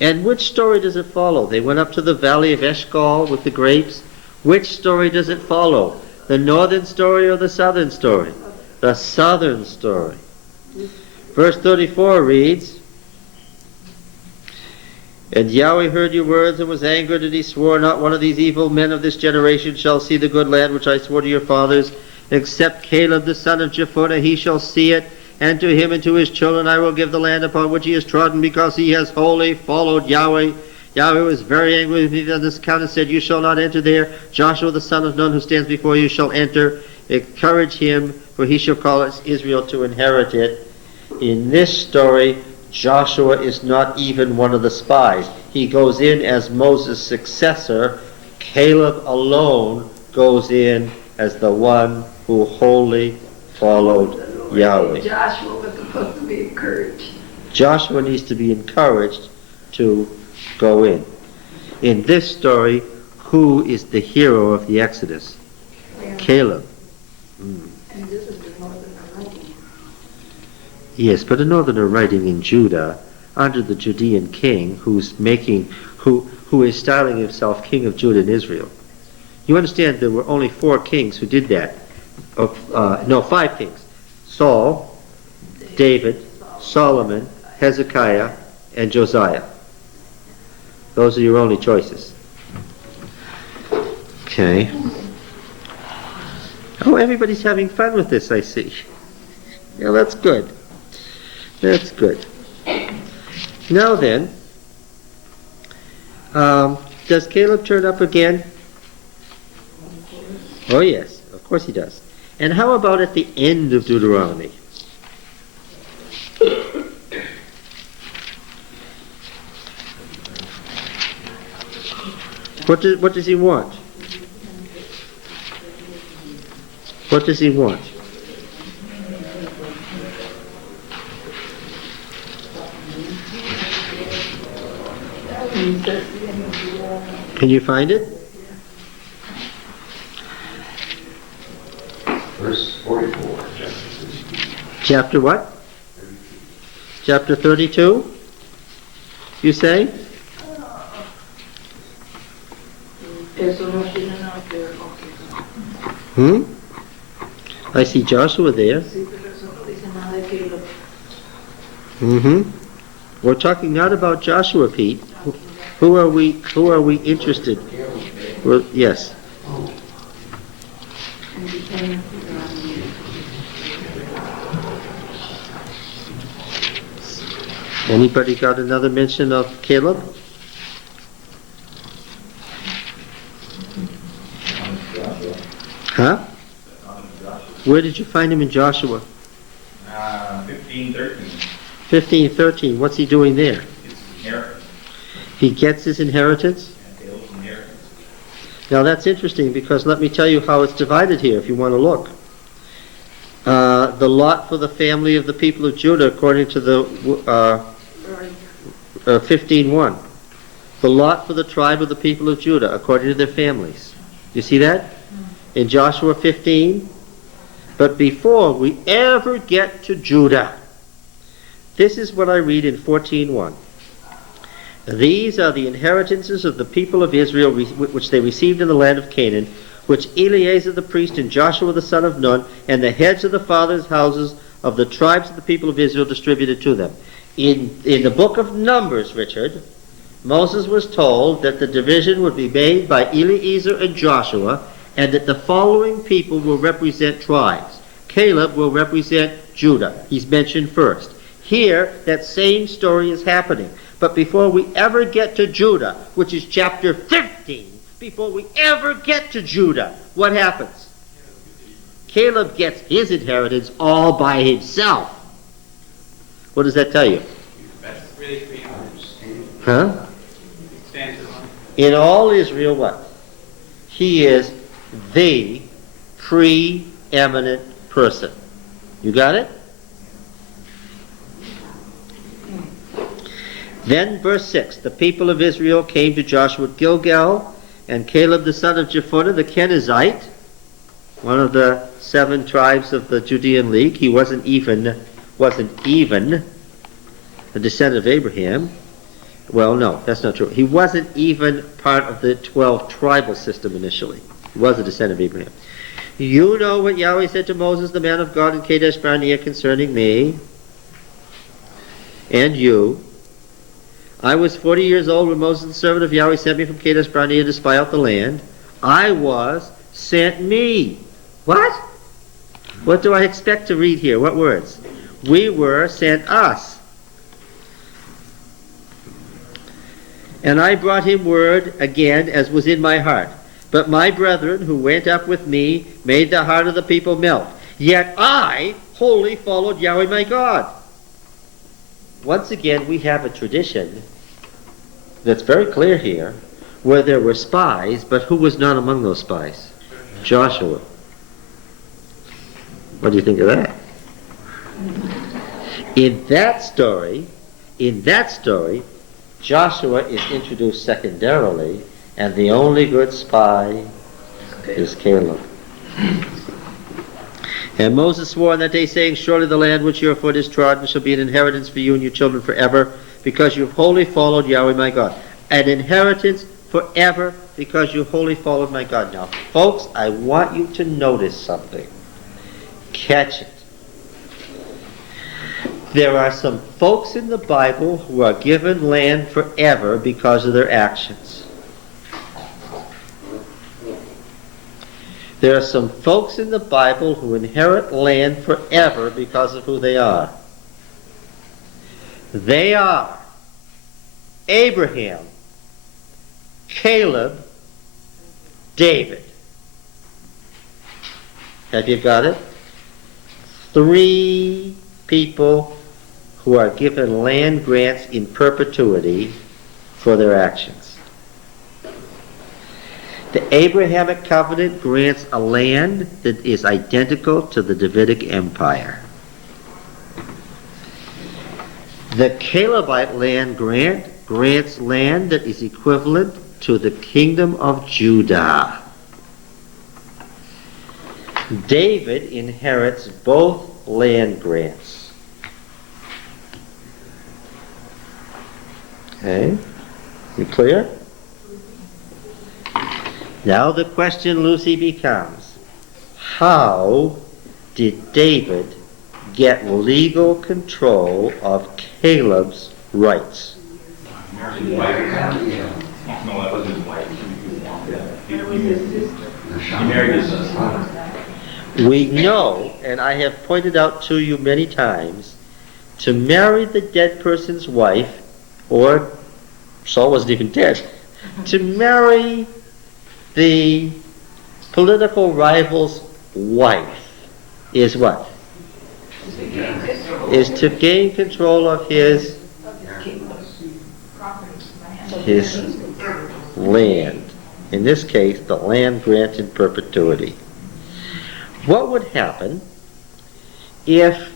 And which story does it follow? They went up to the valley of Eshcol with the grapes. Which story does it follow? The northern story or the southern story? The southern story. Verse 34 reads, And Yahweh heard your words and was angered, and he swore, not one of these evil men of this generation shall see the good land which I swore to your fathers, except Caleb the son of Jephunneh, he shall see it, and to him and to his children I will give the land upon which he has trodden, because he has wholly followed Yahweh. Yahweh was very angry with me on this account and said, you shall not enter there. Joshua the son of Nun, who stands before you, shall enter. Encourage him, for he shall call Israel to inherit it. In this story, Joshua is not even one of the spies. He goes in as Moses' successor. Caleb alone goes in as the one who wholly followed Yahweh. Joshua was supposed to be encouraged. Joshua needs to be encouraged to go in. In this story, who is the hero of the Exodus? Caleb. And this is the northern writing. Yes, but a northerner writing in Judah under the Judean king who is styling himself king of Judah and Israel. You understand there were only 4 kings who did that. 5 kings. Saul, David, Solomon, Hezekiah, and Josiah. Those are your only choices. Okay. Oh, everybody's having fun with this, I see. Yeah, that's good. That's good. Now then, does Caleb turn up again? Oh yes, of course he does. And how about at the end of Deuteronomy? What does he want? What does he want? Can you find it? Verse 44. Chapter what? Chapter 32? You say? I see Joshua there. We're talking not about Joshua, Pete. Who are we interested? Well, yes. Anybody got another mention of Caleb? Huh? Where did you find him in Joshua? 15:13. 15:13. What's he doing there? It's inheritance. He gets his inheritance? Caleb's inheritance. Now that's interesting, because let me tell you how it's divided here if you want to look. The lot for the family of the people of Judah, according to the 15:1. The lot for the tribe of the people of Judah, according to their families. You see that? In Joshua 15. But before we ever get to Judah, this is what I read in 14:1. These are the inheritances of the people of Israel which they received in the land of Canaan, which Eleazar the priest and Joshua the son of Nun and the heads of the fathers' houses of the tribes of the people of Israel distributed to them. In the book of Numbers, Richard, Moses was told that the division would be made by Eleazar and Joshua, and that the following people will represent tribes. Caleb will represent Judah. He's mentioned first. Here, that same story is happening. But before we ever get to Judah, which is chapter 15, before we ever get to Judah, what happens? Caleb gets his inheritance all by himself. What does that tell you? That's really pretty much. Huh? Stands alone. In all Israel, what? He is the preeminent person. You got it? Then verse 6, the people of Israel came to Joshua at Gilgal, and Caleb the son of Jephunneh the Kenizzite, one of the 7 tribes of the Judean League. He wasn't even a descendant of Abraham. Well, no, that's not true. He wasn't even part of the 12 tribal system initially. He was a descendant of Abraham. You know what Yahweh said to Moses, the man of God, in Kadesh Barnea concerning me and you. I was 40 years old when Moses, the servant of Yahweh, sent me from Kadesh Barnea to spy out the land. I was sent me. What? What do I expect to read here? What words? We were sent us. And I brought him word again as was in my heart. But my brethren who went up with me made the heart of the people melt. Yet I wholly followed Yahweh my God. Once again, we have a tradition that's very clear here, where there were spies, but who was not among those spies? Joshua. What do you think of that? In that story, Joshua is introduced secondarily, and the only good spy is Caleb. And Moses swore on that day, saying, surely the land which your foot is trodden shall be an inheritance for you and your children forever, because you have wholly followed Yahweh my God. An inheritance forever, because you wholly followed my God. Now, folks, I want you to notice something. Catch it. There are some folks in the Bible who are given land forever because of their actions. There are some folks in the Bible who inherit land forever because of who they are. They are Abraham, Caleb, David. Have you got it? 3 people who are given land grants in perpetuity for their actions. The Abrahamic covenant grants a land that is identical to the Davidic Empire. The Calebite land grants land that is equivalent to the kingdom of Judah. David inherits both land grants. Okay? You clear? Now the question, Lucy, becomes, how did David get legal control of Caleb's rights? Married his wife. No, that wasn't his wife. He married his sister. We know, and I have pointed out to you many times, to marry the dead person's wife, or Saul wasn't even dead, to marry the political rival's wife is what? Is to gain control of his land. In this case, the land grant in perpetuity. What would happen if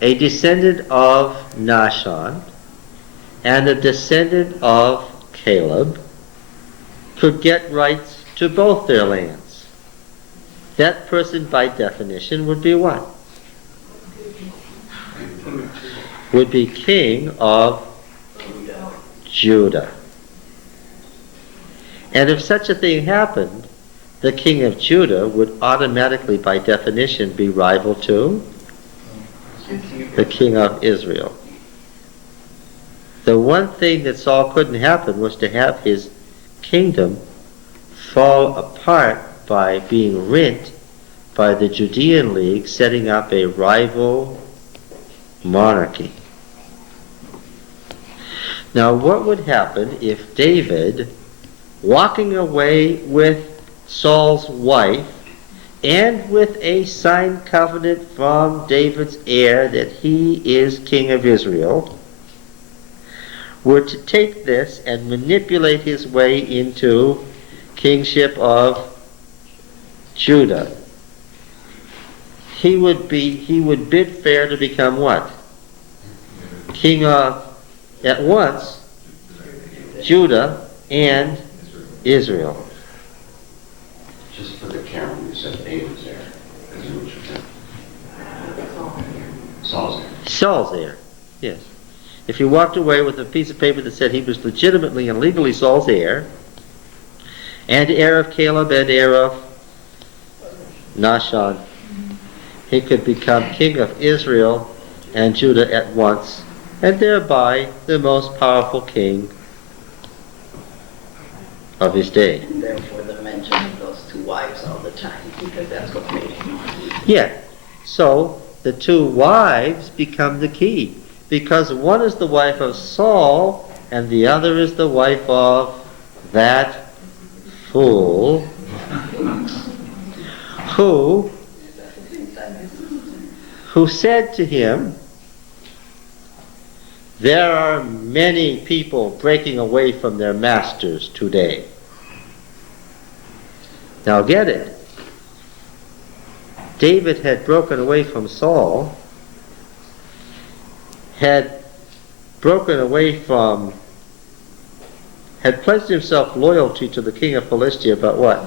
a descendant of Nahshon and a descendant of Caleb could get rights to both their lands? That person, by definition, would be what? Would be king of Judah. And if such a thing happened, the king of Judah would automatically, by definition, be rival to the king of Israel. The one thing that Saul couldn't happen was to have his kingdom fall apart by being rent by the Judean League setting up a rival monarchy. Now, what would happen if David, walking away with Saul's wife and with a signed covenant from David's heir that he is king of Israel, were to take this and manipulate his way into kingship of Judah? He would bid fair to become what? King of, at once, Judah and Israel. Just for the count, you said David's there. Isn't what you said? Saul's there. Saul's heir, yes. If he walked away with a piece of paper that said he was legitimately and legally Saul's heir, and heir of Caleb and heir of Nahshon, he could become king of Israel and Judah at once and thereby the most powerful king of his day. And therefore the mention of those two wives all the time, because that's what made him. Yeah, so the two wives become the key, because one is the wife of Saul, and the other is the wife of that fool who said to him, there are many people breaking away from their masters today. Now get it. David had broken away from Saul, had pledged himself loyalty to the king of Philistia, but what?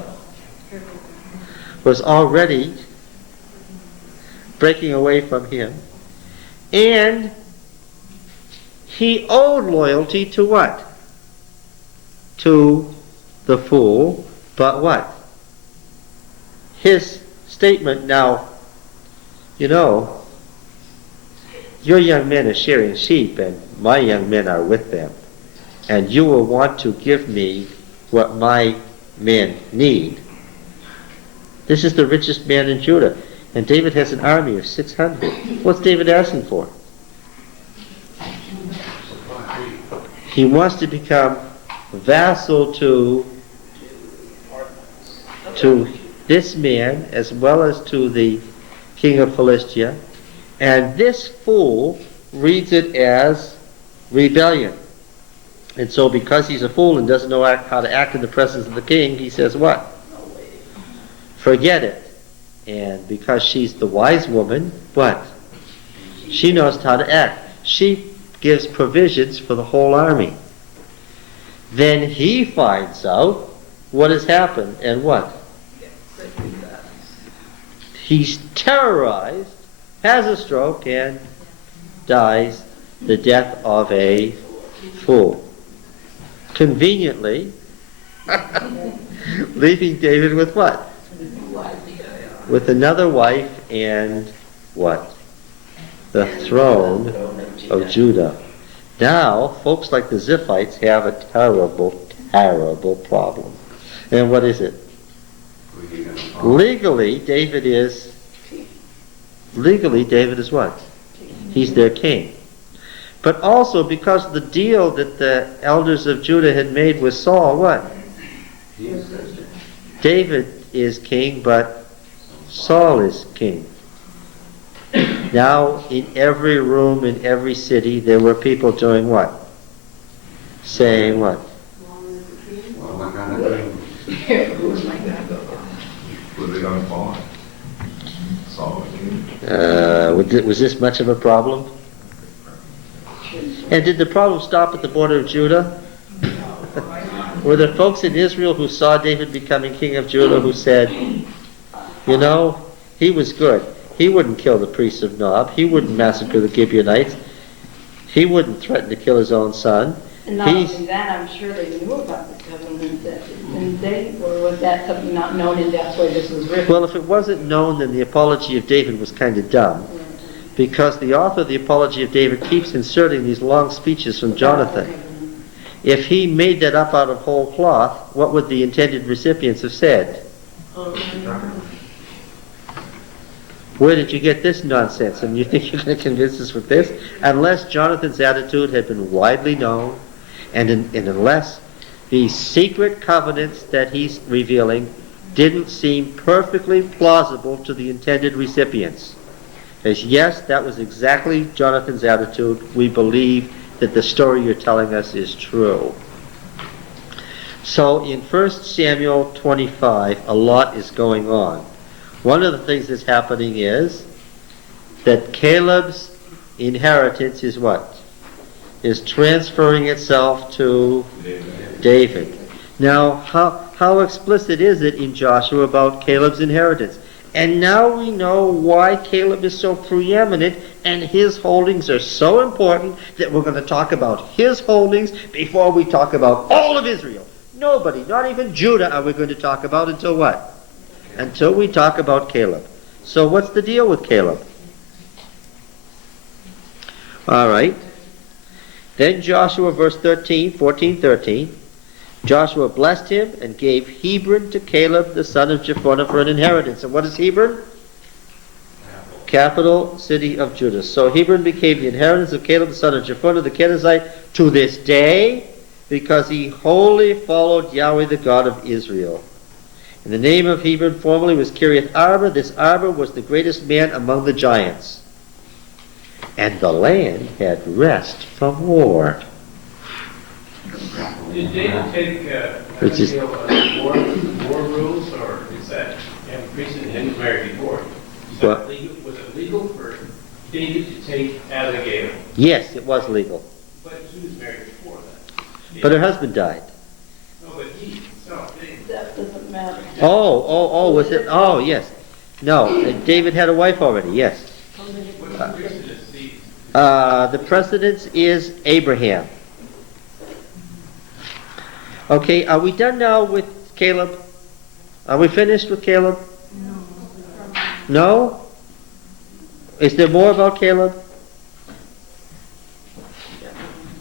Was already breaking away from him. And he owed loyalty to what? To the fool, but what? His statement now, your young men are shearing sheep and my young men are with them. And you will want to give me what my men need. This is the richest man in Judah. And David has an army of 600. What's David asking for? He wants to become vassal to this man as well as to the king of Philistia. And this fool reads it as rebellion. And so because he's a fool and doesn't know how to act in the presence of the king, he says what? Forget it. And because she's the wise woman, what? She knows how to act. She gives provisions for the whole army. Then he finds out what has happened and what? He's terrorized, has a stroke, and dies the death of a fool. Conveniently, leaving David with what? With another wife and what? The throne of Judah. Now, folks like the Ziphites have a terrible, terrible problem. And what is it? Legally, David is what? He's their king. But also because the deal that the elders of Judah had made with Saul, what? David is king, but Saul is king. Now, in every room, in every city, there were people doing what? Saying what? Was it on fall? Saul. Was this much of a problem? And did the problem stop at the border of Judah? Were there folks in Israel who saw David becoming king of Judah who said, he was good. He wouldn't kill the priests of Nob. He wouldn't massacre the Gibeonites. He wouldn't threaten to kill his own son. And not only that, I'm sure they knew about the covenant, or was that something not known and that's why this was written? Well, if it wasn't known, then the Apology of David was kind of dumb. Because the author of the Apology of David keeps inserting these long speeches from Jonathan. If he made that up out of whole cloth, what would the intended recipients have said? Where did you get this nonsense? And you think you're going to convince us with this? Unless Jonathan's attitude had been widely known, and unless the secret covenants that he's revealing didn't seem perfectly plausible to the intended recipients. As yes, that was exactly Jonathan's attitude. We believe that the story you're telling us is true. So in 1 Samuel 25, a lot is going on. One of the things that's happening is that Caleb's inheritance is what? Is transferring itself to David. Now, how explicit is it in Joshua about Caleb's inheritance? And now we know why Caleb is so preeminent and his holdings are so important that we're going to talk about his holdings before we talk about all of Israel. Nobody, not even Judah, are we going to talk about until what? Until we talk about Caleb. So what's the deal with Caleb? All right. Then Joshua, verse 14:13, Joshua blessed him and gave Hebron to Caleb the son of Jephunneh for an inheritance. And what is Hebron? Capital city of Judah. So Hebron became the inheritance of Caleb the son of Jephunneh the Kenizzite to this day, because he wholly followed Yahweh the God of Israel. And the name of Hebron formerly was Kiriath Arba. This Arba was the greatest man among the giants. And the land had rest from war. Did David take Which is- war rules, or is that priest that hadn't married before? What? Was it legal for David to take Abigail? Yes, it was legal. But he was married before that. But her husband died. No, but he himself, David. That doesn't matter. Oh, was it? Oh, yes. No, David had a wife already, yes. What's the precedence? The precedence is Abraham. Okay, are we done now with Caleb? Are we finished with Caleb? No? Is there more about Caleb?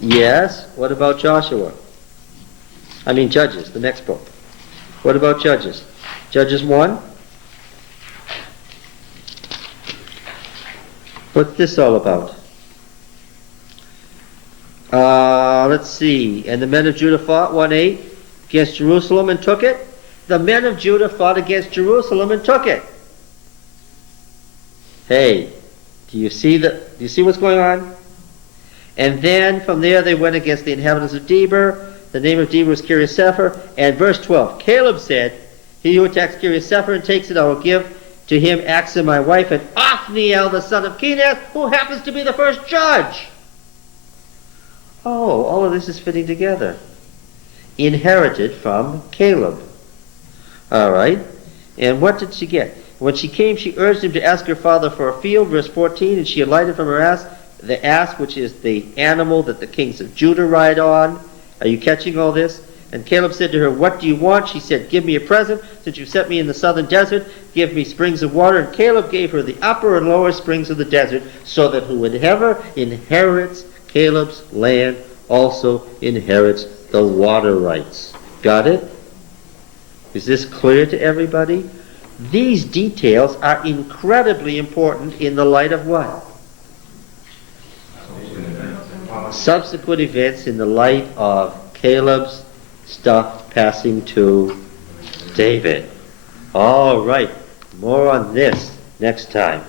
Yes. What about Joshua? I mean Judges, the next book. What about Judges? Judges 1? What's this all about? Let's see. And the men of Judah fought, 1:8, against Jerusalem and took it. The men of Judah fought against Jerusalem and took it. Hey, do you see what's going on? And then from there they went against the inhabitants of Debir. The name of Debir was Kiriath-Sepher. And verse 12, Caleb said, he who attacks Kiriath-Sepher and takes it, I will give to him Achsah my wife, and Othniel the son of Kenaz, who happens to be the first judge. Oh, all of this is fitting together. Inherited from Caleb. All right. And what did she get? When she came, she urged him to ask her father for a field, verse 14, and she alighted from her ass, the ass, which is the animal that the kings of Judah ride on. Are you catching all this? And Caleb said to her, what do you want? She said, give me a present. Since you set me in the southern desert, give me springs of water. And Caleb gave her the upper and lower springs of the desert, so that whoever inherits Caleb's land also inherits the water rights. Got it? Is this clear to everybody? These details are incredibly important in the light of what? Subsequent events in the light of Caleb's stuff passing to David. All right, more on this next time.